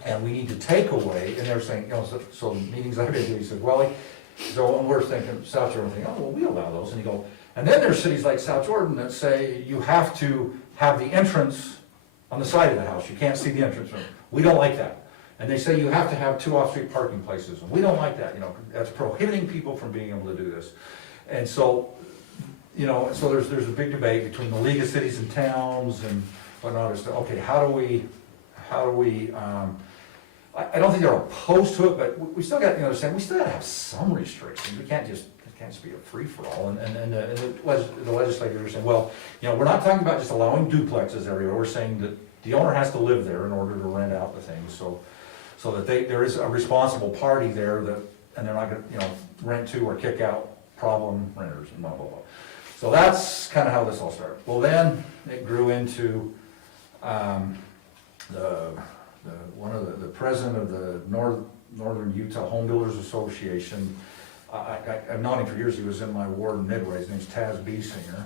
And we need to take away, and they're saying, you know, so meetings I've been to, he said, well, so we're thinking, South Jordan, thinking, oh, well, we allow those. And you go, and then there's cities like South Jordan that say you have to have the entrance on the side of the house. You can't see the entrance. We don't like that. And they say you have to have 2 off-street parking places. And we don't like that. You know, that's prohibiting people from being able to do this. And so, you know, so there's a big debate between the League of Cities and Towns and whatnot as to, okay, how do we I don't think they're opposed to it, but we still got, we still gotta have some restrictions. It can't just be a free-for-all. And the legislators are saying, well, we're not talking about just allowing duplexes everywhere. We're saying that the owner has to live there in order to rent out the things, so that there is a responsible party there and they're not gonna, rent to or kick out problem renters and blah, blah, blah. So that's kind of how this all started. Well, then it grew into, the president of the Northern Utah Home Builders Association. I've known him for years. He was in my ward in Midway. His name's Taz Biesinger.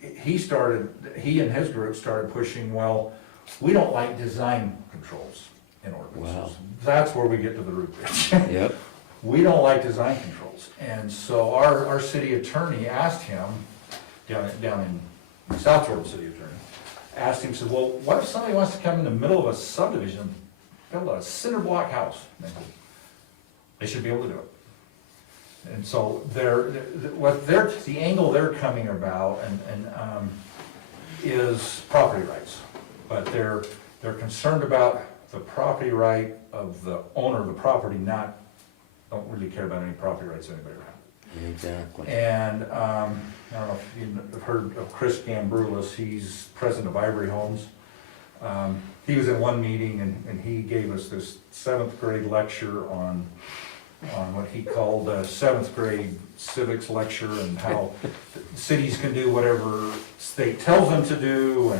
He and his group started pushing, well, we don't like design controls in ordinances. Wow. That's where we get to the root pitch. Yep. We don't like design controls. And so our city attorney asked him, down in South Jordan city attorney, asked him, said, well, what if somebody wants to come in the middle of a subdivision, build a cinder block house? They should be able to do it. And so the angle they're coming about is property rights. But they're concerned about the property right of the owner of the property, don't really care about any property rights anybody around. Exactly. And I don't know if you've heard of Chris Gambroulis. He's president of Ivory Homes. He was in one meeting and he gave us this 7th grade lecture on what he called a 7th grade civics lecture, and how cities can do whatever state tells them to do,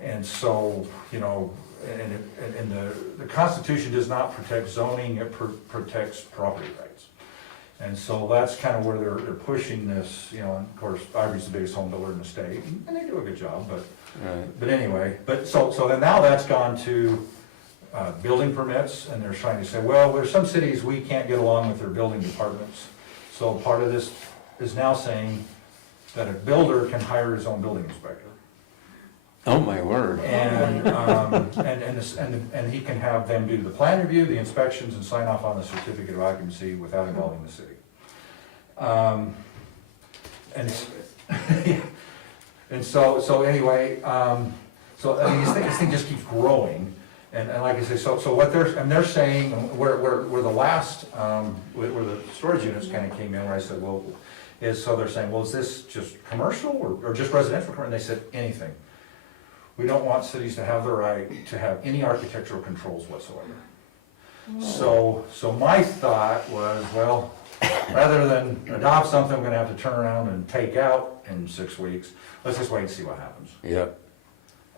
and so, and the Constitution does not protect zoning, it protects property rights. And so that's kind of where they're pushing this, and of course, Ivory's the biggest home builder in the state, and they do a good job, but anyway, so then now that's gone to building permits, and they're trying to say, well, there's some cities we can't get along with their building departments. So part of this is now saying that a builder can hire his own building inspector. Oh, my word. And he can have them do the plan review, the inspections, and sign off on the certificate of occupancy without involving the city. And so anyway, this thing just keeps growing. And like I say, so what they're saying, where the last, where the storage units kind of came in, where I said, well, so they're saying, well, is this just commercial or just residential? And they said, anything. We don't want cities to have the right to have any architectural controls whatsoever. So my thought was, well, rather than adopt something we're gonna have to turn around and take out in 6 weeks, let's just wait and see what happens. Yep.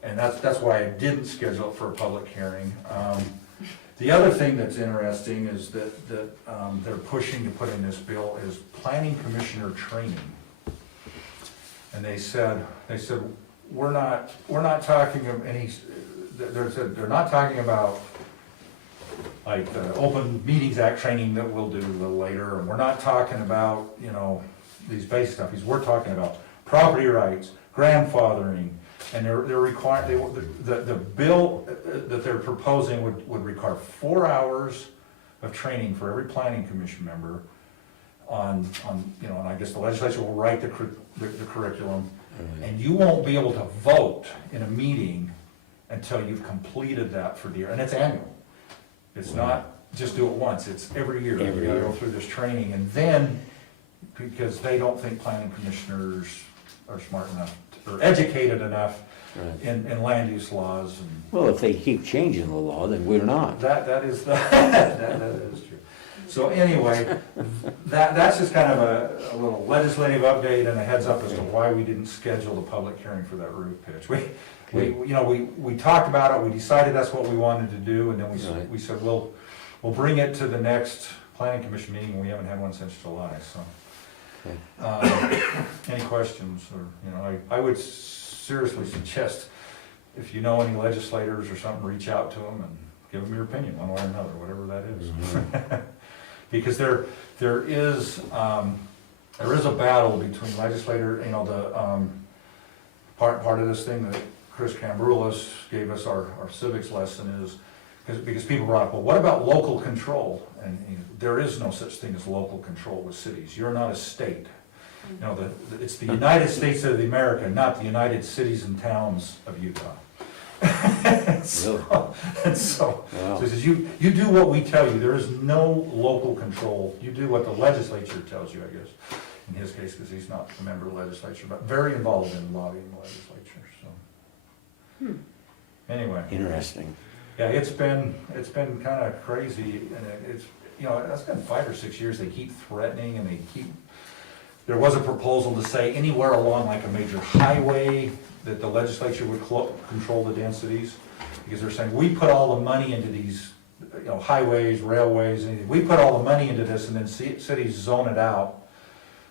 And that's why I didn't schedule it for a public hearing. The other thing that's interesting is that they're pushing to put in this bill is planning commissioner training. And they said we're not talking of any. They're not talking about like the Open Meetings Act training that we'll do a little later, and we're not talking about these basic stuff. We're talking about property rights, grandfathering. And they're required, the bill that they're proposing would require 4 hours of training for every planning commission member on and I guess the legislature will write the curriculum, and you won't be able to vote in a meeting until you've completed that for the year, and it's annual. It's not just do it once, it's every year. You gotta go through this training, and then, because they don't think planning commissioners are smart enough or educated enough in land use laws. And Well, if they keep changing the law, then we're not. that is that is true. So anyway, that's just kind of a little legislative update and a heads up as to why we didn't schedule the public hearing for that roof pitch. We talked about it, we decided that's what we wanted to do, and then we said we'll bring it to the next planning commission meeting, and we haven't had one since July, so. Any questions, or, I would seriously suggest, if you know any legislators or something, reach out to them and give them your opinion, one way or another, whatever that is. Mm-hmm. Because there is a battle between legislator, part of this thing that Chris Gambroulis gave us our civics lesson is, because people brought up, well, what about local control? And there is no such thing as local control with cities. You're not a state. It's the United States of America, not the United Cities and Towns of Utah. And so Wow. he says, you do what we tell you. There is no local control. You do what the legislature tells you, I guess. In his case, because he's not a member of the legislature, but very involved in lobbying the legislature, so. Anyway. Interesting. Yeah, it's been kind of crazy, and it's, it's been 5 or 6 years, they keep threatening, and there was a proposal to say anywhere along like a major highway, that the legislature would control the densities, because they're saying, we put all the money into these, highways, railways, we put all the money into this, and then cities zone it out,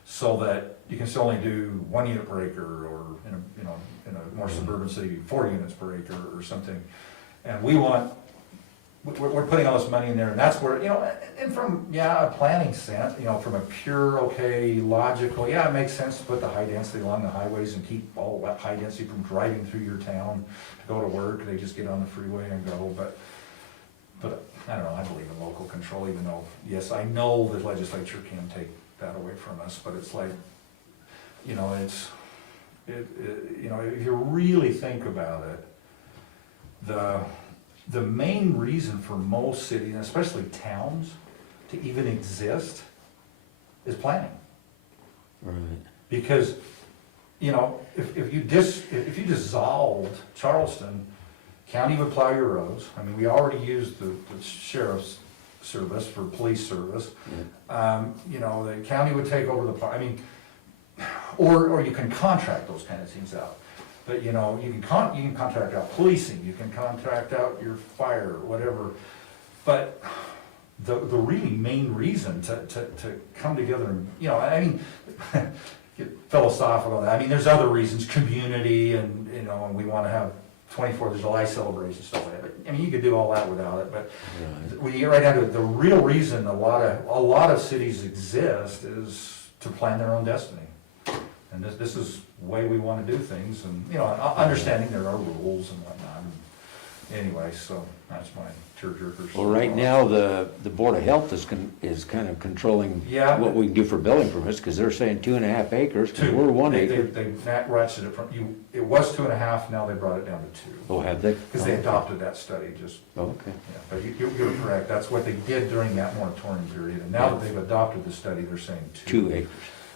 so that you can still only do 1 unit per acre, or in a more suburban city, 4 units per acre, or something. And we're putting all this money in there, and that's where, and from, a planning sense, from a pure, logical, it makes sense to put the high density along the highways and keep all that high density from driving through your town to go to work. They just get on the freeway and go, but I don't know, I believe in local control, even though, yes, I know the legislature can take that away from us, but it's like, if you really think about it, the main reason for most cities, and especially towns, to even exist is planning. Right. Because, if you dissolved Charleston, county would plow your roads. I mean, we already used the sheriff's service for police service. Yeah. The county would take over or you can contract those kind of things out. But, you can contract out policing, you can contract out your fire, whatever. But the really main reason to come together and, get philosophical, there's other reasons, community, and, and we want to have 24th of July celebration, stuff like that. But, you could do all that without it, but when you get right down to it, the real reason a lot of cities exist is to plan their own destiny. And this is the way we want to do things, and, understanding there are rules and whatnot. Anyway, so that's my tearjerker. Well, right now, the Board of Health is kind of controlling what we can do for building permits, because they're saying 2.5 acres, because we're 1 acre. They ratcheted it from, it was 2.5, now they brought it down to 2. Oh, have they? Because they adopted that study, just. Oh, okay. Yeah, but you're correct, that's what they did during that moratorium period, and now that they've adopted the study, they're saying 2 acres.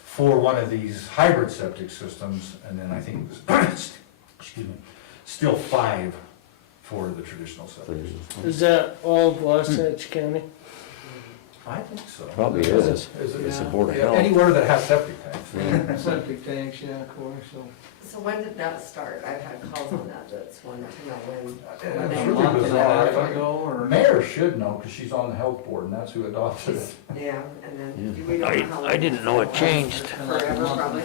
For one of these hybrid septic systems, and then I think it was, excuse me, still 5 for the traditional septic system. Is that all of Wasatch County? I think so. Probably is. It's the Board of Health. Anywhere that has septic tanks. Yeah. Septic tanks, yeah, of course, so. So when did that start? I've had calls on that, that's wanted to know when It's they really adopted bizarre. that. The mayor should know, because she's on the health board, and that's who adopted it. Yeah, and then we don't know how long. I didn't know it changed. Forever, probably.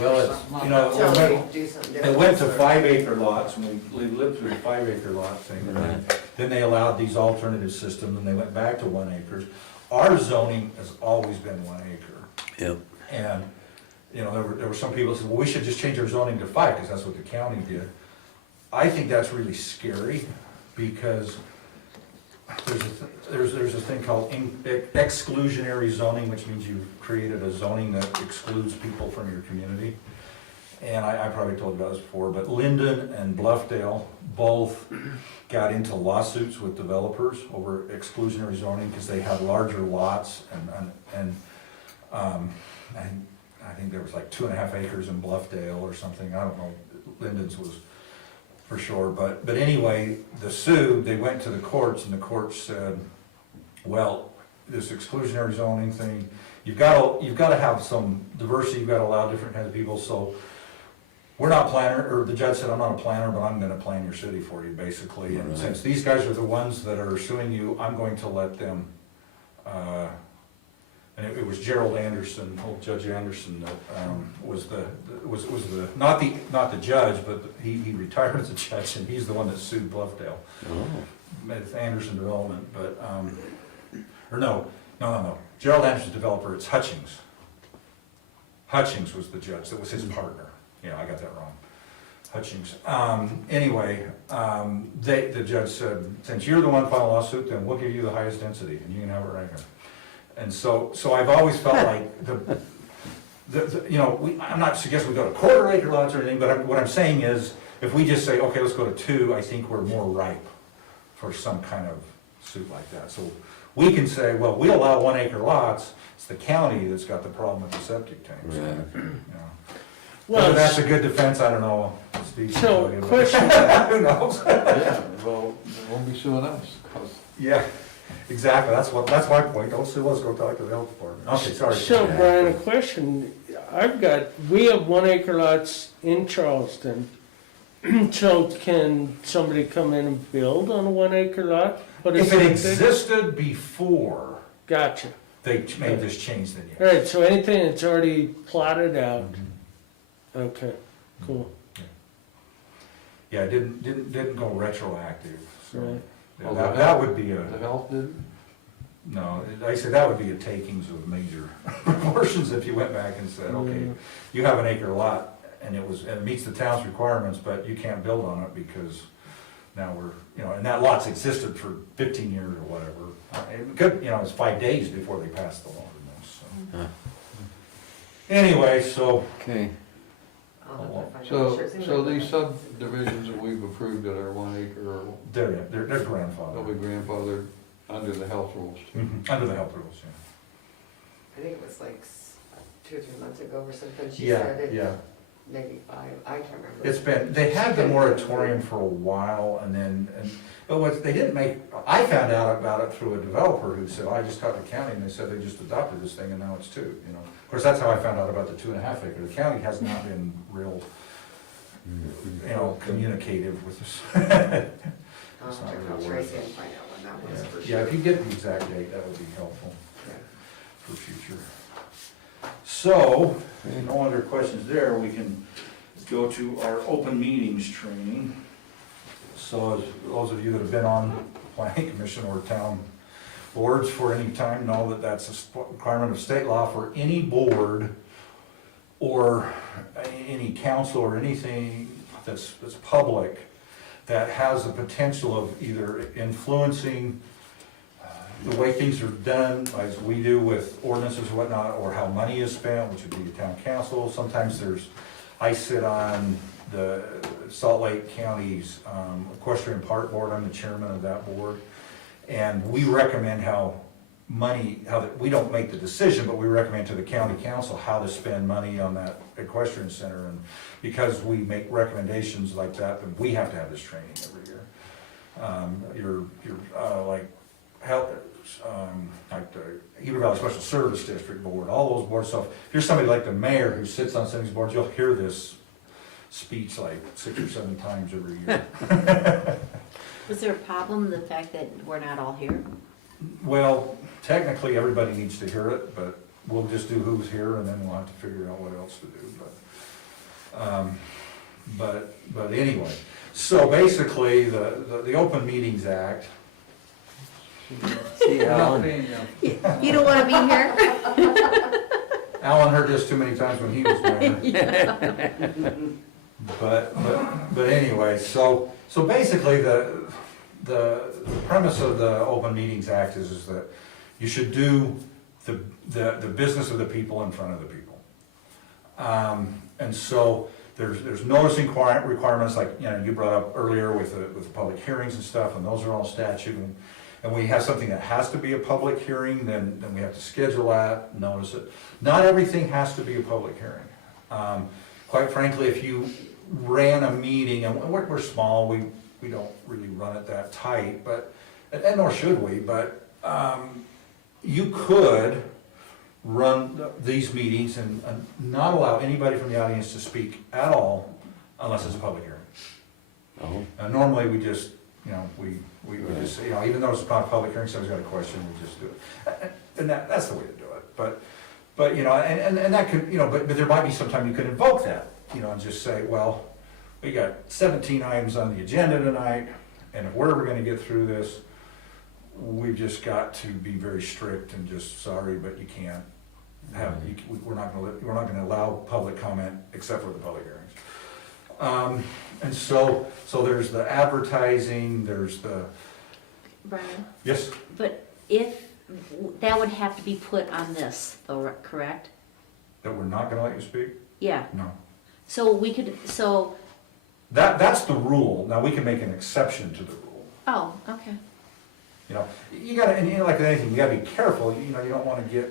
Well, it's, Till they do something different. It went to 5 acre lots, and we lived through the 5 acre lot thing, and then they allowed these alternative systems, and they went back to 1 acres. Our zoning has always been 1 acre. Yep. And, there were some people who said, well, we should just change our zoning to 5, because that's what the county did. I think that's really scary, because there's a thing called exclusionary zoning, which means you've created a zoning that excludes people from your community. And I probably told you about this before, but Linden and Bluffdale both got into lawsuits with developers over exclusionary zoning, because they had larger lots, and I think there was like 2.5 acres in Bluffdale or something, I don't know, Linden's was for sure, but anyway, they went to the courts, and the courts said, well, this exclusionary zoning thing, you've got to have some diversity, you've got to allow different kinds of people, so we're not planner, or the judge said, I'm not a planner, but I'm gonna plan your city for you, basically, and since these guys are the ones that are suing you, I'm going to let them, and it was Gerald Anderson, old Judge Anderson, that was not the judge, but he retired as a judge, and he's the one that sued Bluffdale. It's Anderson Development, but, no. Gerald Anderson's developer, it's Hutchings. Hutchings was the judge, that was his partner. Yeah, I got that wrong. Hutchings. Anyway, the judge said, since you're the one filing a lawsuit, then we'll give you the highest density, and you can have it right here. And so I've always felt like I'm not suggesting we go to 1/4 acre lots or anything, but what I'm saying is, if we just say, okay, let's go to 2, I think we're more ripe for some kind of suit like that. So we can say, well, we allow 1 acre lots, it's the county that's got the problem with the septic tanks. You know. Whether that's a good defense, I don't know, Steve. So, but- question. Who knows? Yeah, well, they won't be suing us, 'cause Yeah, exactly, that's my point, don't sue us, go talk to the health department. Okay, sorry. So Brian, a question, we have 1 acre lots in Charleston. So can somebody come in and build on a 1 acre lot? Put a If it septic? existed before Gotcha. they made this change, then All yes. right, so anything that's already plotted out, okay, cool. Yeah, it didn't go retroactive, so. Right. Yeah, that would be the health did. no, I said that would be a takings of major proportions if you went back and said, okay, you have an acre lot and it meets the town's requirements, but you can't build on it because now and that lot's existed for 15 years or whatever. It could, it's 5 days before they passed the law on this, so. Anyway, so, Okay. I'll have to find out. Sure, it seems So like- these subdivisions that we've approved that are 1 acre, they're they'll grandfathered. be grandfathered under the health rules too. Under the health rules, I think it was like 2 or 3 months ago or something, she yeah. said it, Yeah, maybe 5, I can't remember. it's been, they had the moratorium for a while and then, but what they didn't make, I found out about it through a developer who said, I just talked to county and they said they just adopted this thing and now it's 2, Of course, that's how I found out about the 2.5 acre. The county has not been real, communicative with us. I'll It's not check really out worth Tracy it. and find out when that was for Yeah, sure. if you get the exact date, that would be helpful Yeah. for future. So, if no other questions there, we can go to our open meetings training. So, as those of you that have been on planning commission or town boards for any time know that that's a requirement of state law for any board or any council or anything that's public that has the potential of either influencing the way things are done, as we do with ordinances and whatnot, or how money is spent, which would be the town council. Sometimes I sit on the Salt Lake County's Equestrian Park Board, I'm the chairman of that board. And we recommend we don't make the decision, but we recommend to the county council how to spend money on that equestrian center. And because we make recommendations like that, then we have to have this training every year. Like health, like the Heber Valley Special Service District Board, all those boards. So if you're somebody like the mayor who sits on some of these boards, you'll hear this speech like 6 or 7 times every year. Was there a problem, the fact that we're not all here? Well, technically, everybody needs to hear it, but we'll just do who's here, and then we'll have to figure out what else to do, but anyway, so basically, the Open Meetings Act. See, Alan? You don't wanna be here? Alan heard this too many times when he was mayor. But anyway, so basically, the premise of the Open Meetings Act is that you should do the business of the people in front of the people. And so there's noticing requirements like, you brought up earlier with the public hearings and stuff, and those are all statute. And when you have something that has to be a public hearing, then we have to schedule that, notice it. Not everything has to be a public hearing. Quite frankly, if you ran a meeting, and we're small, we don't really run it that tight, and nor should we, but you could run these meetings and not allow anybody from the audience to speak at all unless it's a public hearing. Oh. Normally, we just, we just, even though it's not a public hearing, somebody's got a question, we just do it. And that's the way to do it, but and that could, but there might be some time you could invoke that, and just say, well, we got 17 items on the agenda tonight, and if we're ever gonna get through this, we've just got to be very strict and just, sorry, but you can't we're not gonna allow public comment except for the public hearings. And so there's the advertising, there's the, Brian, yes, but that would have to be put on this, though, correct? that we're not gonna let you speak? Yeah, No. so that's the rule. Now, we can make an exception to the rule. Oh, okay. You know, you gotta, and like anything, you gotta be careful, you know, you don't wanna get,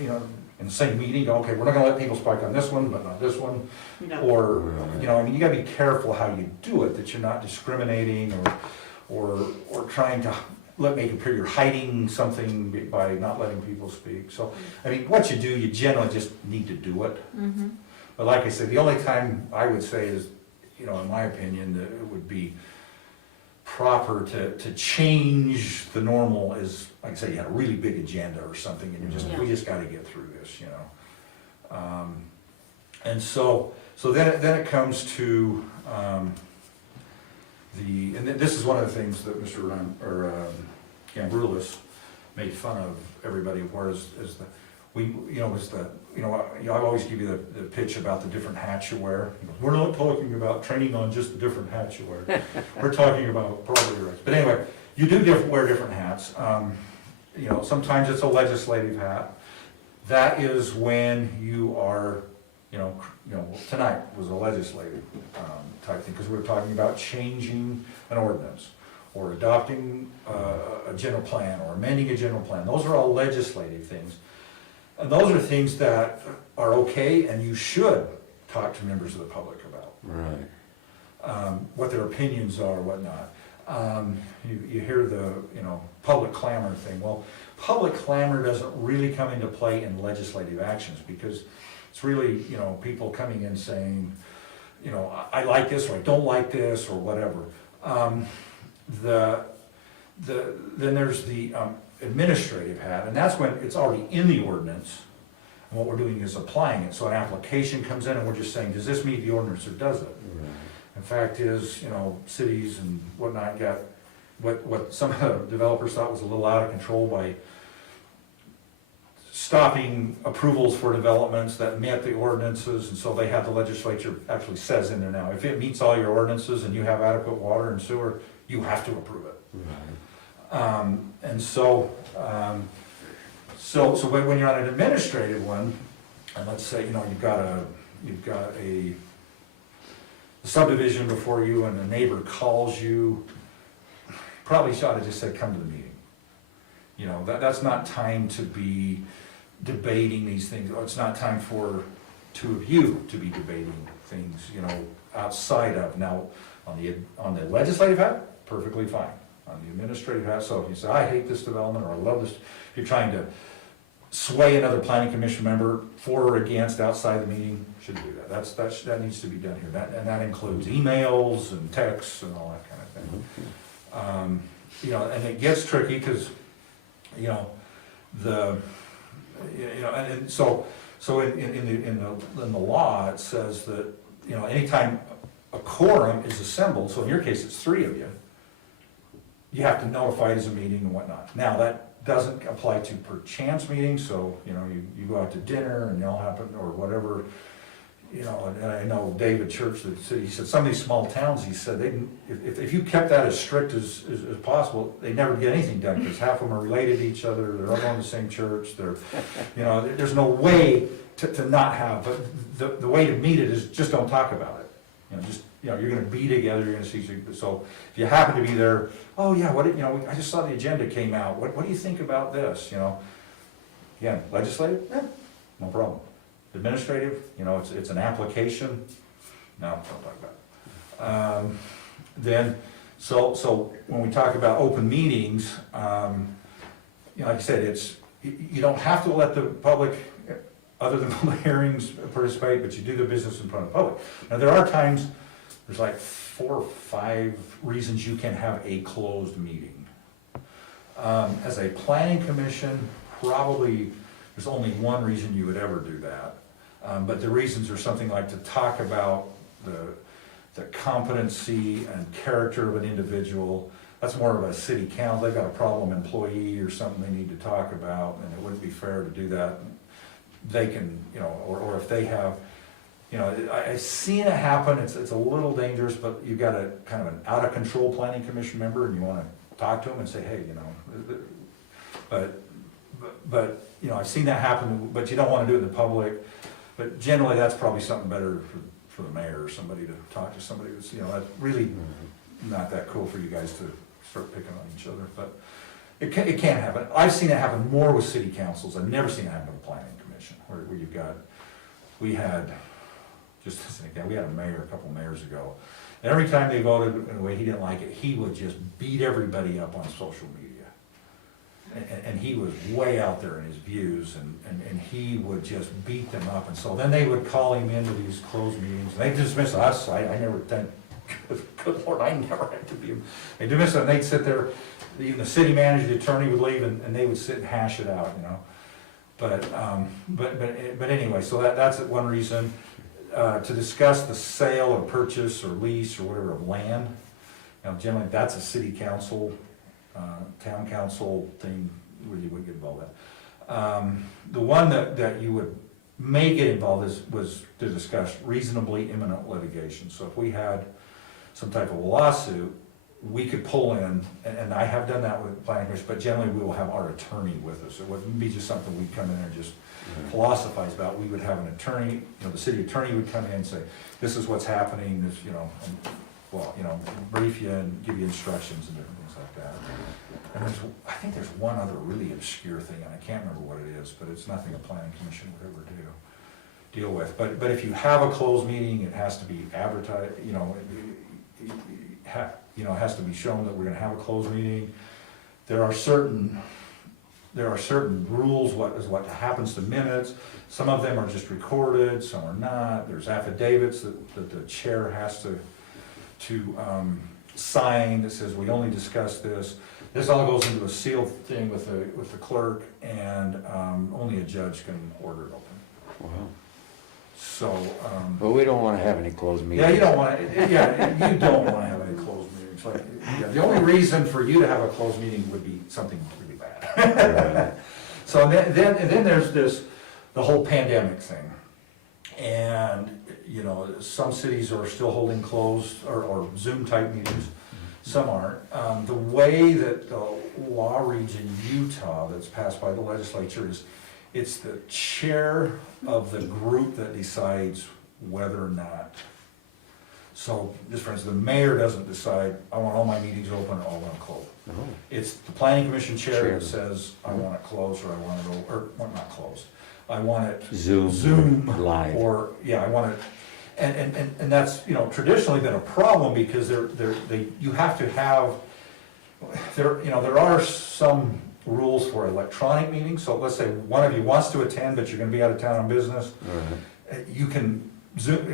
you know, in the same meeting, go, okay, we're not gonna let people spike on this one, but not this one. No. Or, you know, I mean, you gotta be careful how you do it, that you're not discriminating or trying to make it appear you're hiding something by not letting people speak. So, I mean, what you do, you generally just need to do it. Mm-hmm. But like I said, the only time I would say is, you know, in my opinion, that it would be proper to change the normal is, like I say, you had a really big agenda or something, and we just gotta get through this, you know. And so then it comes to, and this is one of the things that Mr. Gambrulis made fun of everybody, whereas I always give you the pitch about the different hats you wear. He goes, we're not talking about training on just the different hats you wear. We're talking about property rights. But anyway, you do wear different hats. You know, sometimes it's a legislative hat. That is when you are, you know, tonight was a legislative type thing, because we were talking about changing an ordinance, or adopting a general plan, or amending a general plan. Those are all legislative things. And those are things that are okay, and you should talk to members of the public about. Right. What their opinions are, whatnot. You hear the, you know, public clamor thing. Well, public clamor doesn't really come into play in legislative actions, because it's really, you know, people coming in saying, you know, I like this, or I don't like this, or whatever. Then there's the administrative hat, and that's when it's already in the ordinance, and what we're doing is applying it. So an application comes in, and we're just saying, does this meet the ordinance, or does it? Right. In fact is, you know, cities and whatnot got, what some of the developers thought was a little out of control by stopping approvals for developments that met the ordinances, and so they have, the legislature actually says in there now, if it meets all your ordinances and you have adequate water and sewer, you have to approve it. Right. And so when you're on an administrative one, and let's say, you know, you've got a subdivision before you, and a neighbor calls you, probably ought to just say, come to the meeting. You know, that's not time to be debating these things. It's not time for two of you to be debating things, you know, outside of. Now, on the legislative hat, perfectly fine. On the administrative hat, so if you say, I hate this development, or I love this, if you're trying to sway another planning commission member for or against outside the meeting, shouldn't do that. That needs to be done here. And that includes emails and texts and all that kind of thing. You know, and it gets tricky, because, you know, and so in the law, it says that, you know, anytime a quorum is assembled, so in your case, it's 3 of you, you have to notify it as a meeting and whatnot. Now, that doesn't apply to per chance meetings, so, you know, you go out to dinner and y'all happen, or whatever, you know, and I know David Church, he said some of these small towns, he said, if you kept that as strict as possible, they'd never get anything done, because half of them are related to each other, they're all going to the same church, you know, there's no way to not have, but the way to meet it is just don't talk about it. You know, just, you know, you're gonna be together, you're gonna see, so if you happen to be there, oh yeah, you know, I just saw the agenda came out, what do you think about this, you know? Again, legislative, no problem. Administrative, you know, it's an application, no, don't talk about it. Then, so when we talk about open meetings, you know, like I said, you don't have to let the public, other than public hearings, participate, but you do the business in front of the public. Now, there are times, there's like 4 or 5 reasons you can have a closed meeting. As a planning commission, probably there's only one reason you would ever do that. But the reasons are something like to talk about the competency and character of an individual. That's more of a city council. They've got a problem employee or something they need to talk about, and it wouldn't be fair to do that. They can, you know, or if they have, you know, I've seen it happen, it's a little dangerous, but you've got a kind of an out-of-control planning commission member, and you want to talk to them and say, hey, you know, but you know, I've seen that happen, but you don't want to do it in the public. But generally, that's probably something better for the mayor or somebody to talk to somebody that's, you know, that's really not that cool for you guys to start picking on each other, but it can happen. I've seen it happen more with city councils. I've never seen it happen with the planning commission, where you've got, we had, just as an example, we had a mayor, a couple of mayors ago. And every time they voted in a way he didn't like it, he would just beat everybody up on social media. And he was way out there in his views, and he would just beat them up. And so then they would call him into these closed meetings, and they dismiss us. I never, thank, good Lord, I never had to be, they dismiss us, and they'd sit there, even the city manager, the attorney would leave, and they would sit and hash it out, you know. But anyway, so that's one reason, to discuss the sale or purchase or lease or whatever of land. Now, generally, that's a city council, town council thing where you would get involved in. The one that you may get involved was to discuss reasonably imminent litigation. So if we had some type of lawsuit, we could pull in, and I have done that with planning commission, but generally we will have our attorney with us. It wouldn't be just something we'd come in and just philosophize about. We would have an attorney, you know, the city attorney would come in and say, this is what's happening, this, you know, and, well, you know, brief you and give you instructions and different things like that. And I think there's one other really obscure thing, and I can't remember what it is, but it's nothing a planning commission would ever deal with. But if you have a closed meeting, it has to be advertised, you know, it has to be shown that we're gonna have a closed meeting. There are certain rules, what happens to minutes. Some of them are just recorded, some are not. There's affidavits that the chair has to sign that says we only discuss this. This all goes into a sealed thing with the clerk, and only a judge can order it open. Wow. So. But we don't want to have any closed meetings. Yeah, you don't want to have any closed meetings. Like, yeah, the only reason for you to have a closed meeting would be something really bad. So then there's the whole pandemic thing. And, you know, some cities are still holding closed or Zoom type meetings, some aren't. The way that the law reads in Utah that's passed by the legislature is, it's the chair of the group that decides whether or not. So, just for instance, the mayor doesn't decide, I want all my meetings open or I want them closed. Oh. It's the planning commission chair that says, I want it closed, or I want it, or not closed. I want it Zoom live. Or, yeah, I want it, and that's, you know, traditionally been a problem because you have to have, there are some rules for electronic meetings. So let's say one of you wants to attend, but you're gonna be out of town on business. You can Zoom,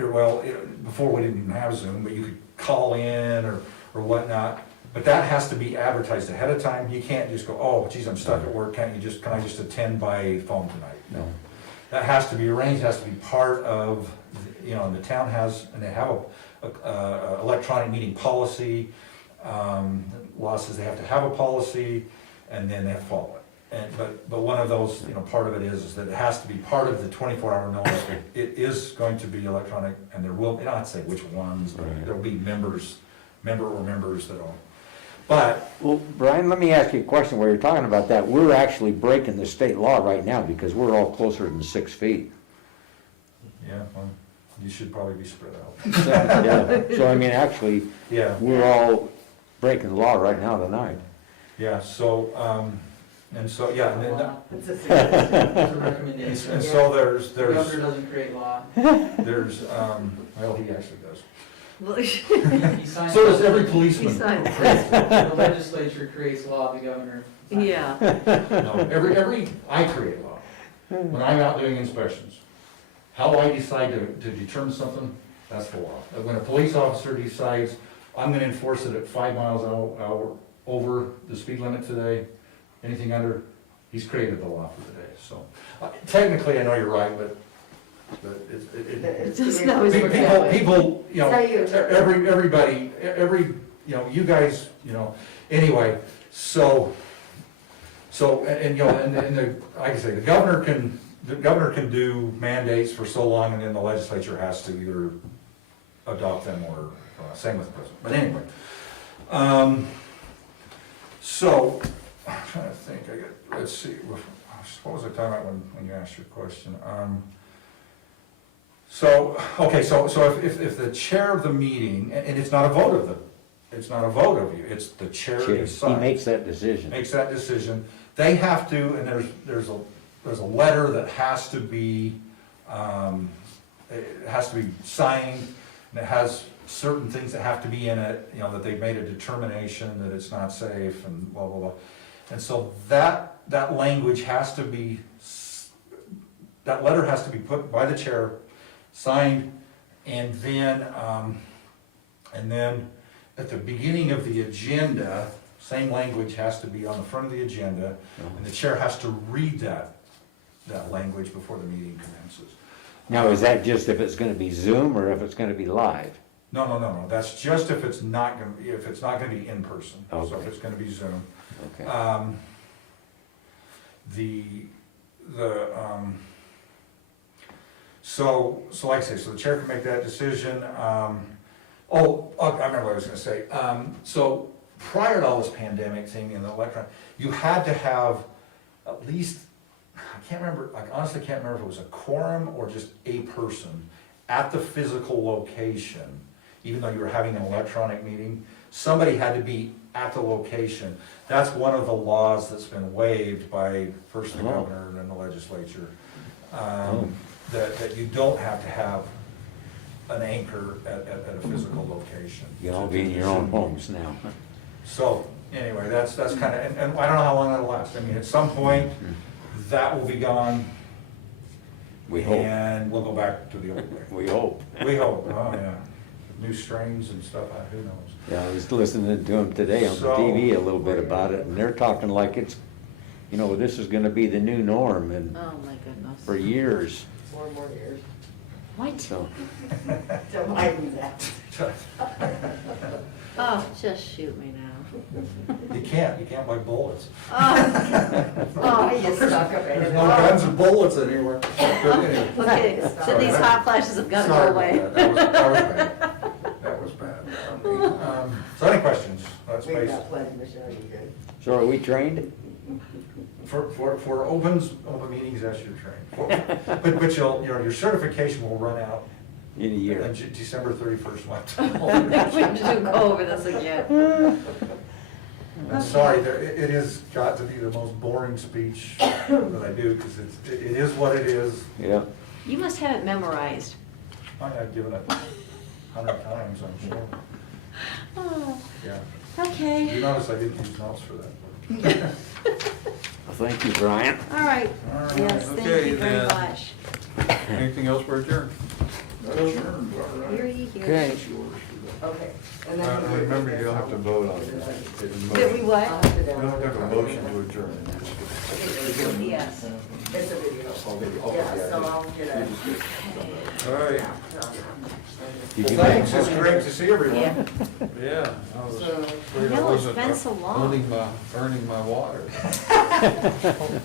before we didn't even have Zoom, but you could call in or whatnot. But that has to be advertised ahead of time. You can't just go, oh, geez, I'm stuck at work, can I just attend by phone tonight? No. That has to be arranged, has to be part of, you know, and the town has, and they have a electronic meeting policy. Law says they have to have a policy, and then they have to follow it. But one of those, you know, part of it is that it has to be part of the 24-hour notice that it is going to be electronic, and there will, I don't have to say which ones, but there'll be members that'll, but. Well, Brian, let me ask you a question while you're talking about that. We're actually breaking the state law right now because we're all closer than 6 feet. Yeah, well, you should probably be spread out. Yeah. So I mean, actually, Yeah. we're all breaking the law right now tonight. Yeah, so, and so, yeah, and then, It's a recommendation. and so there's, The governor doesn't create law. there's, well, he actually does. He signs. So does every policeman. The legislature creates law, the governor. signs. Yeah. No, I create law. When I'm out doing inspections, how I decide to determine something, that's the law. When a police officer decides, I'm gonna enforce it at 5 miles an hour over the speed limit today, anything under, he's created the law for the day, so. Technically, I know you're right, but It's just not as people, you know, Tell you. everybody, you know, you guys, you know, anyway, so, and, you know, and like I say, the governor can do mandates for so long, and then the legislature has to either adopt them or, same with the president, but anyway. So, I'm trying to think, let's see, what was I talking about when you asked your question? So, okay, so if the chair of the meeting, and it's not a vote of it's not a vote of you, it's the chair He decides. makes that decision. Makes that decision, they have to, and there's a letter that has to be, it has to be signed, and it has certain things that have to be in it, you know, that they've made a determination that it's not safe, and blah, blah, blah. And so that language has to be, that letter has to be put by the chair, signed, and then at the beginning of the agenda, same language has to be on the front of the agenda, and the chair has to read that language before the meeting commences. Now, is that just if it's gonna be Zoom or if it's gonna be live? No, that's just if it's not gonna be in person, so if Okay. it's gonna be Zoom. Okay. So like I say, so the chair can make that decision. I remember what I was gonna say. So prior to all this pandemic thing and the electron, you had to have at least, I can't remember, I honestly can't remember if it was a quorum or just a person at the physical location, even though you were having an electronic meeting, somebody had to be at the location. That's one of the laws that's been waived by first the governor and then the legislature. That you don't have to have an anchor at a physical location. You all be in your own homes now. So, anyway, that's kind of, and I don't know how long that'll last. I mean, at some point, that will be gone, We hope. and we'll go back to the old way. We hope. We hope, oh, yeah. New strains and stuff, who knows? Yeah, I was listening to them today on the So- TV a little bit about it, and they're talking like it's, you know, this is gonna be the new norm and Oh, my goodness. for years, More and more years. What? so. Don't mind that. Oh, just shoot me now. You can't buy bullets. Oh, you stuck up in There's it. no guns or bullets anywhere. But anyway, Okay, so these hot flashes have got to sorry go away. about that. That was bad. That was bad. So any questions? Let's We've face got plenty, Michelle, you good? So are we trained? For open meetings, yes, you're trained. But your certification will run out In a year. on December 31st. We have to go over this again. I'm sorry, it has got to be the most boring speech that I do, because it is what it is. Yeah. You must have it memorized. I've given it 100 times, I'm sure. Oh, Yeah. okay. You notice I didn't use notes for that. Well, thank you, Brian. All right. All right. Yes, thank Okay, you very then. much. Anything else for adjourn? Hear ye, hear Okay. ye. Okay. And then you- Remember, you don't have to vote on it. Did we I'll what? have to You don't have to have a download motion to adjourn. Yes. It's a video. Yeah, so I'll get a. All right, Did you Thanks, it's great to see everyone. Yeah. yeah. I was So, afraid I No, it's wasn't been so long. earning my water.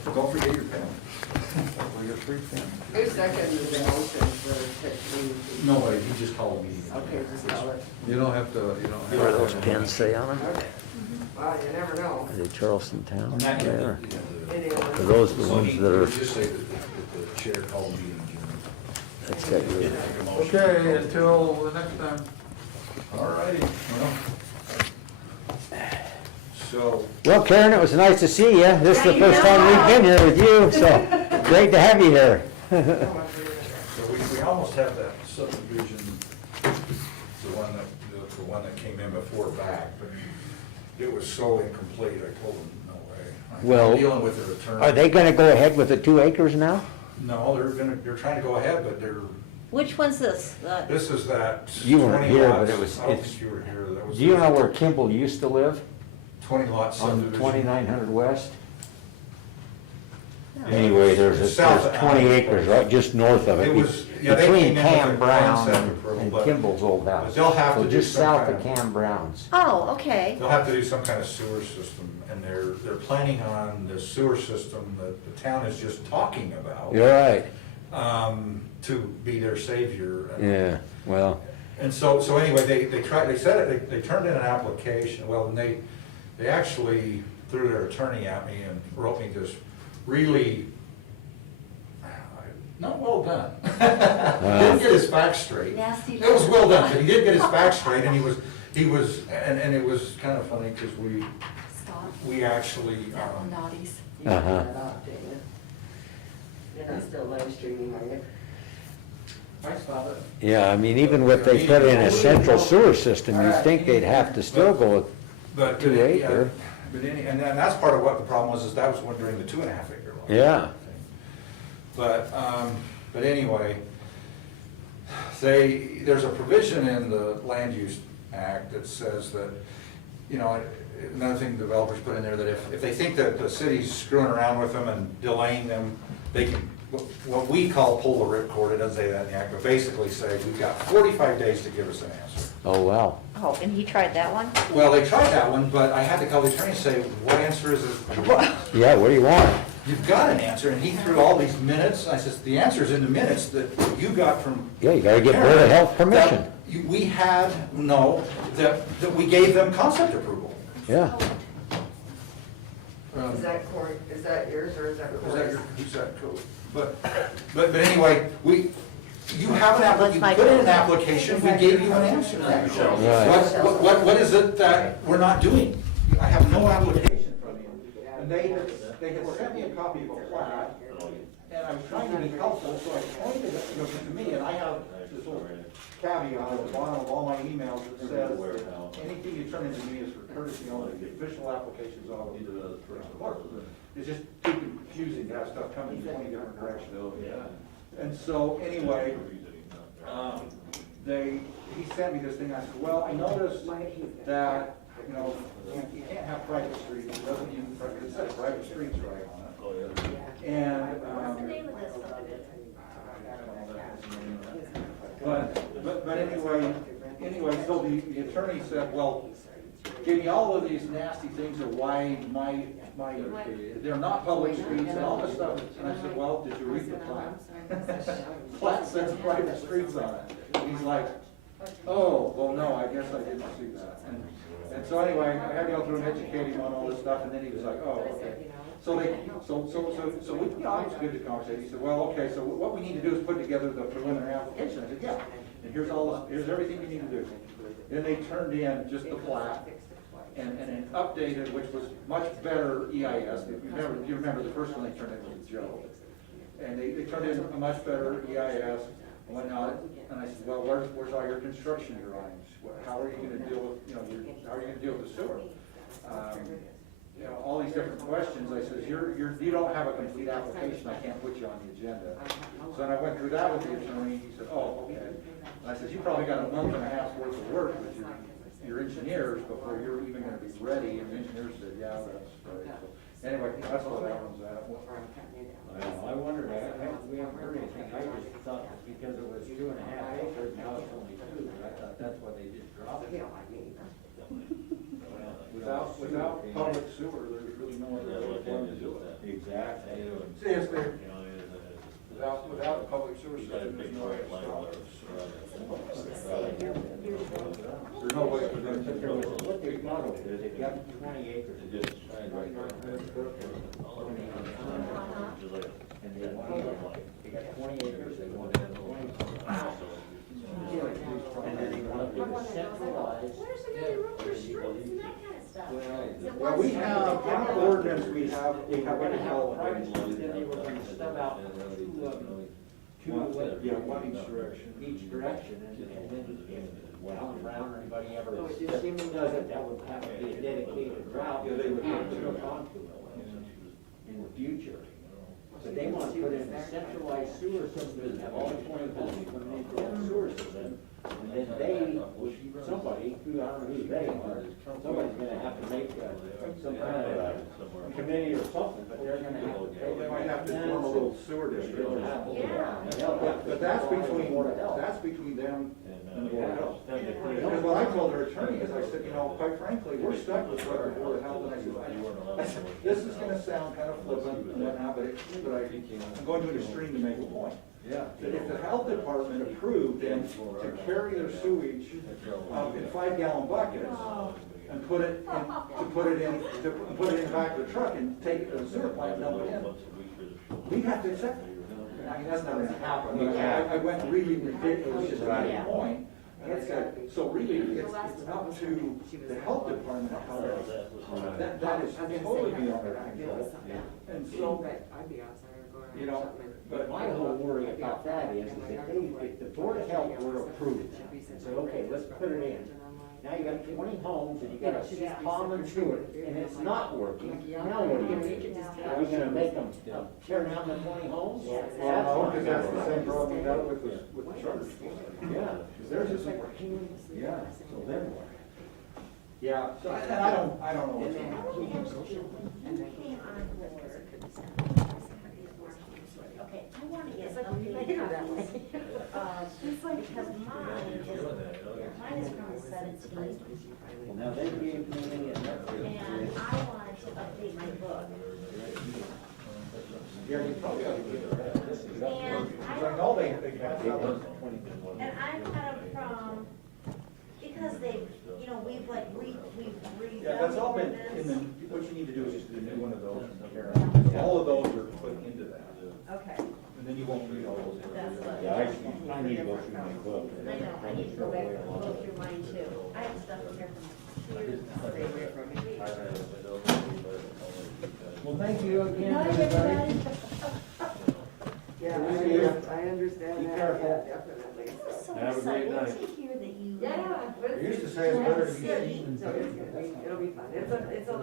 Don't forget your pen. We got 3 pens. who seconded the motion for, Nobody, you just call a meeting. okay, just call it. You don't have to, you don't What do have those to. pens say on them? Okay. Well, you never know. Are they Charleston Town? Not yet. There. Anyway. Are those the ones that are, Just say that the chair called a meeting. that's got your, Okay, until the next time. All righty, well. So, well, Karen, it was nice to see you. This is the first time we've been here with you, so great to have you here. so we almost have that subdivision, the one that came in before back, but it was so incomplete, I told them, no way. Well, I'm dealing with their attorney. Are they gonna go ahead with the 2 acres now? No, they're trying to go ahead, but Which one's this? this is that. You weren't 20 here, but lots. it was- I don't it's- think you were here, that was. Do you know where Kimball used to live? 20 lot On subdivision. 2900 West? Anyway, there's South of 20 Allen. acres right just north of it. It was- yeah, they Between came in with Cam a Brown concept approval, and but- Kimball's old house. but they'll have So to do just some south kind of of- Cam Brown's. Oh, okay. They'll have to do some kind of sewer system, and they're planning on the sewer system that the town is just talking about. You're right. To be their savior. And- Yeah, well, And so anyway, they said it, they turned in an application, well, and they actually threw their attorney at me and wrote me this really, not well done. Didn't get his facts straight. Nasty. It was well done, but he did get his facts straight, and and it was kind of funny, because Stop. we actually, That one naughties. Uh-huh. You're not still live streaming, are you? I saw that. Yeah, I mean, even with they put in a central sewer system, you'd think they'd have to still go with But, 2 acre. and that's part of what the problem was, is that was when during the 2.5 acre law. Yeah. But anyway, there's a provision in the Land Use Act that says that, you know, another thing developers put in there, that if they think that the city's screwing around with them and delaying them, they can, what we call pull the ripcord. It doesn't say that in the act, but basically say, we've got 45 days to give us an answer. Oh, wow. Oh, and he tried that one? Well, they tried that one, but I had to call the attorney and say, what answer is it? Yeah, what do you want? You've got an answer, and he threw all these minutes. I says, the answer's in the minutes that you got from. Yeah, you gotta get Board of Health permission. That we had, no, that we gave them concept approval. Yeah. Is that Cory, is that yours or is that Is that Cory's? your, who's that code? But anyway, you have you my put in an code. application, we gave you an answer. Right. What is it that we're not doing? I have no application from you. And they had sent me a copy of a plat, and I was trying to be helpful, so I pointed it, to me, and I have this little caveat at the bottom of all my emails that says that anything you turn into me is for courtesy only. The official applications all need to the clerk. It's just too confusing to have stuff come in 20 different directions. And so, anyway, he sent me this thing. I said, well, I noticed that, you can't have private streets. It doesn't even, it says private streets right on it. And, What's the name of this but anyway, so the attorney said, well, give me all of these nasty things of why they're not public streets and all this stuff. And I said, well, did you read the plat? Plat says private streets on it. And he's like, oh, well, no, I guess I didn't see that. And so anyway, I had to go through and educate him on all this stuff, and then he was like, oh, okay. So we, it was good to conversate. He said, well, okay, so what we need to do is put together the preliminary application. I said, yeah, and here's everything you need to do. Then they turned in just the plat and an updated, which was much better EIS. If you remember the first one they turned in was Joe. And they turned in a much better EIS and whatnot. And I said, well, where's all your construction drawings? How are you gonna deal with, how are you gonna deal with the sewer? All these different questions. I says, you don't have a complete application. I can't put you on the agenda. So then I went through that with the attorney. He said, oh, okay. And I said, you probably got a month and a half's worth of work with your engineers before you're even going to be ready. And the engineer said, yeah, that's right. So anyway, that's what that one's at. I wondered, we haven't heard anything. I just thought because it was 2.5 acres, now it's only 2. I thought that's why they just dropped it. Without public sewer, there's really no other way to do it. Exactly. Seriously, without a public sewer system, there's no way to stop it. There's no way for them to do it. What they've got over there, they've got 20 acres. And they want, they got 20 acres, they want 20. And then they want to centralize. Where's there gonna be room for streets and that kind of stuff? Well, we have, in our ordinance, we have They were what gonna they have call a private street, then they were gonna stub out each direction, and then, well, around, anybody ever does it, that would have to be a dedicated route, they would have to hook onto it in the future. But they want to put in a centralized sewer system, and have all the 20 buildings put into that sewer system, and then they, somebody, who, I don't know who they are, somebody's gonna have to make some kind of a committee or something, but they're gonna have to pay. They might have to form a little sewer district. Yeah. But that's between them and the Board of Health. Because what I told their attorney is, I said, quite frankly, we're stuck with what the Board of Health, and I said, this is gonna sound kind of flippant and whatnot, but I'm going to an extreme to make a point. Yeah. That if the health department approved them to carry their sewage in 5-gallon buckets and put it in the back of the truck and take it to the sewer plant and dump it in, we'd have to accept it. I mean, that's not gonna happen. I went really ridiculous to Right. that point, and I said, so really, it's up to the health department how that is totally beyond their control. And so, I'd be outside or going you know, But my whole worry about that is if the Board of Health were to approve it, and say, okay, let's put it in. Now you got 20 homes and you got a common sewer, and it's not working, now what are you gonna do? Are we gonna make them tear down the 20 homes? Well, no, because that's the same problem we got with the charter schools. Yeah. Because theirs isn't working. Yeah, so then what? Yeah, so I don't know what's When going on. we came on board, okay, I want to get updated copies. Because mine is from the 17th, well, now they gave me and I wanted to update my book. Yeah, you probably ought to give it that. This is up And there. I I don't, know they got They that done one. 20 minutes. and I've got them from, because they, you know, we've like we've redone. Yeah, that's all been, the in the, ordinance. what you need to do is just do a new one of those, Karen. All of those are put into that, Okay, and then you won't read all those. that's what. Yeah, I need to go through my book. I know, I need to go back and go through mine too. I have stuff in here from years ago. Well, thank you again, Night, everybody. everybody. Yeah, I understand Be that, careful. yeah, definitely. I was so Have a great excited night. to hear that you. Yeah. They used to say it's better to be seen than So it's gonna be, it'll be fun. It's a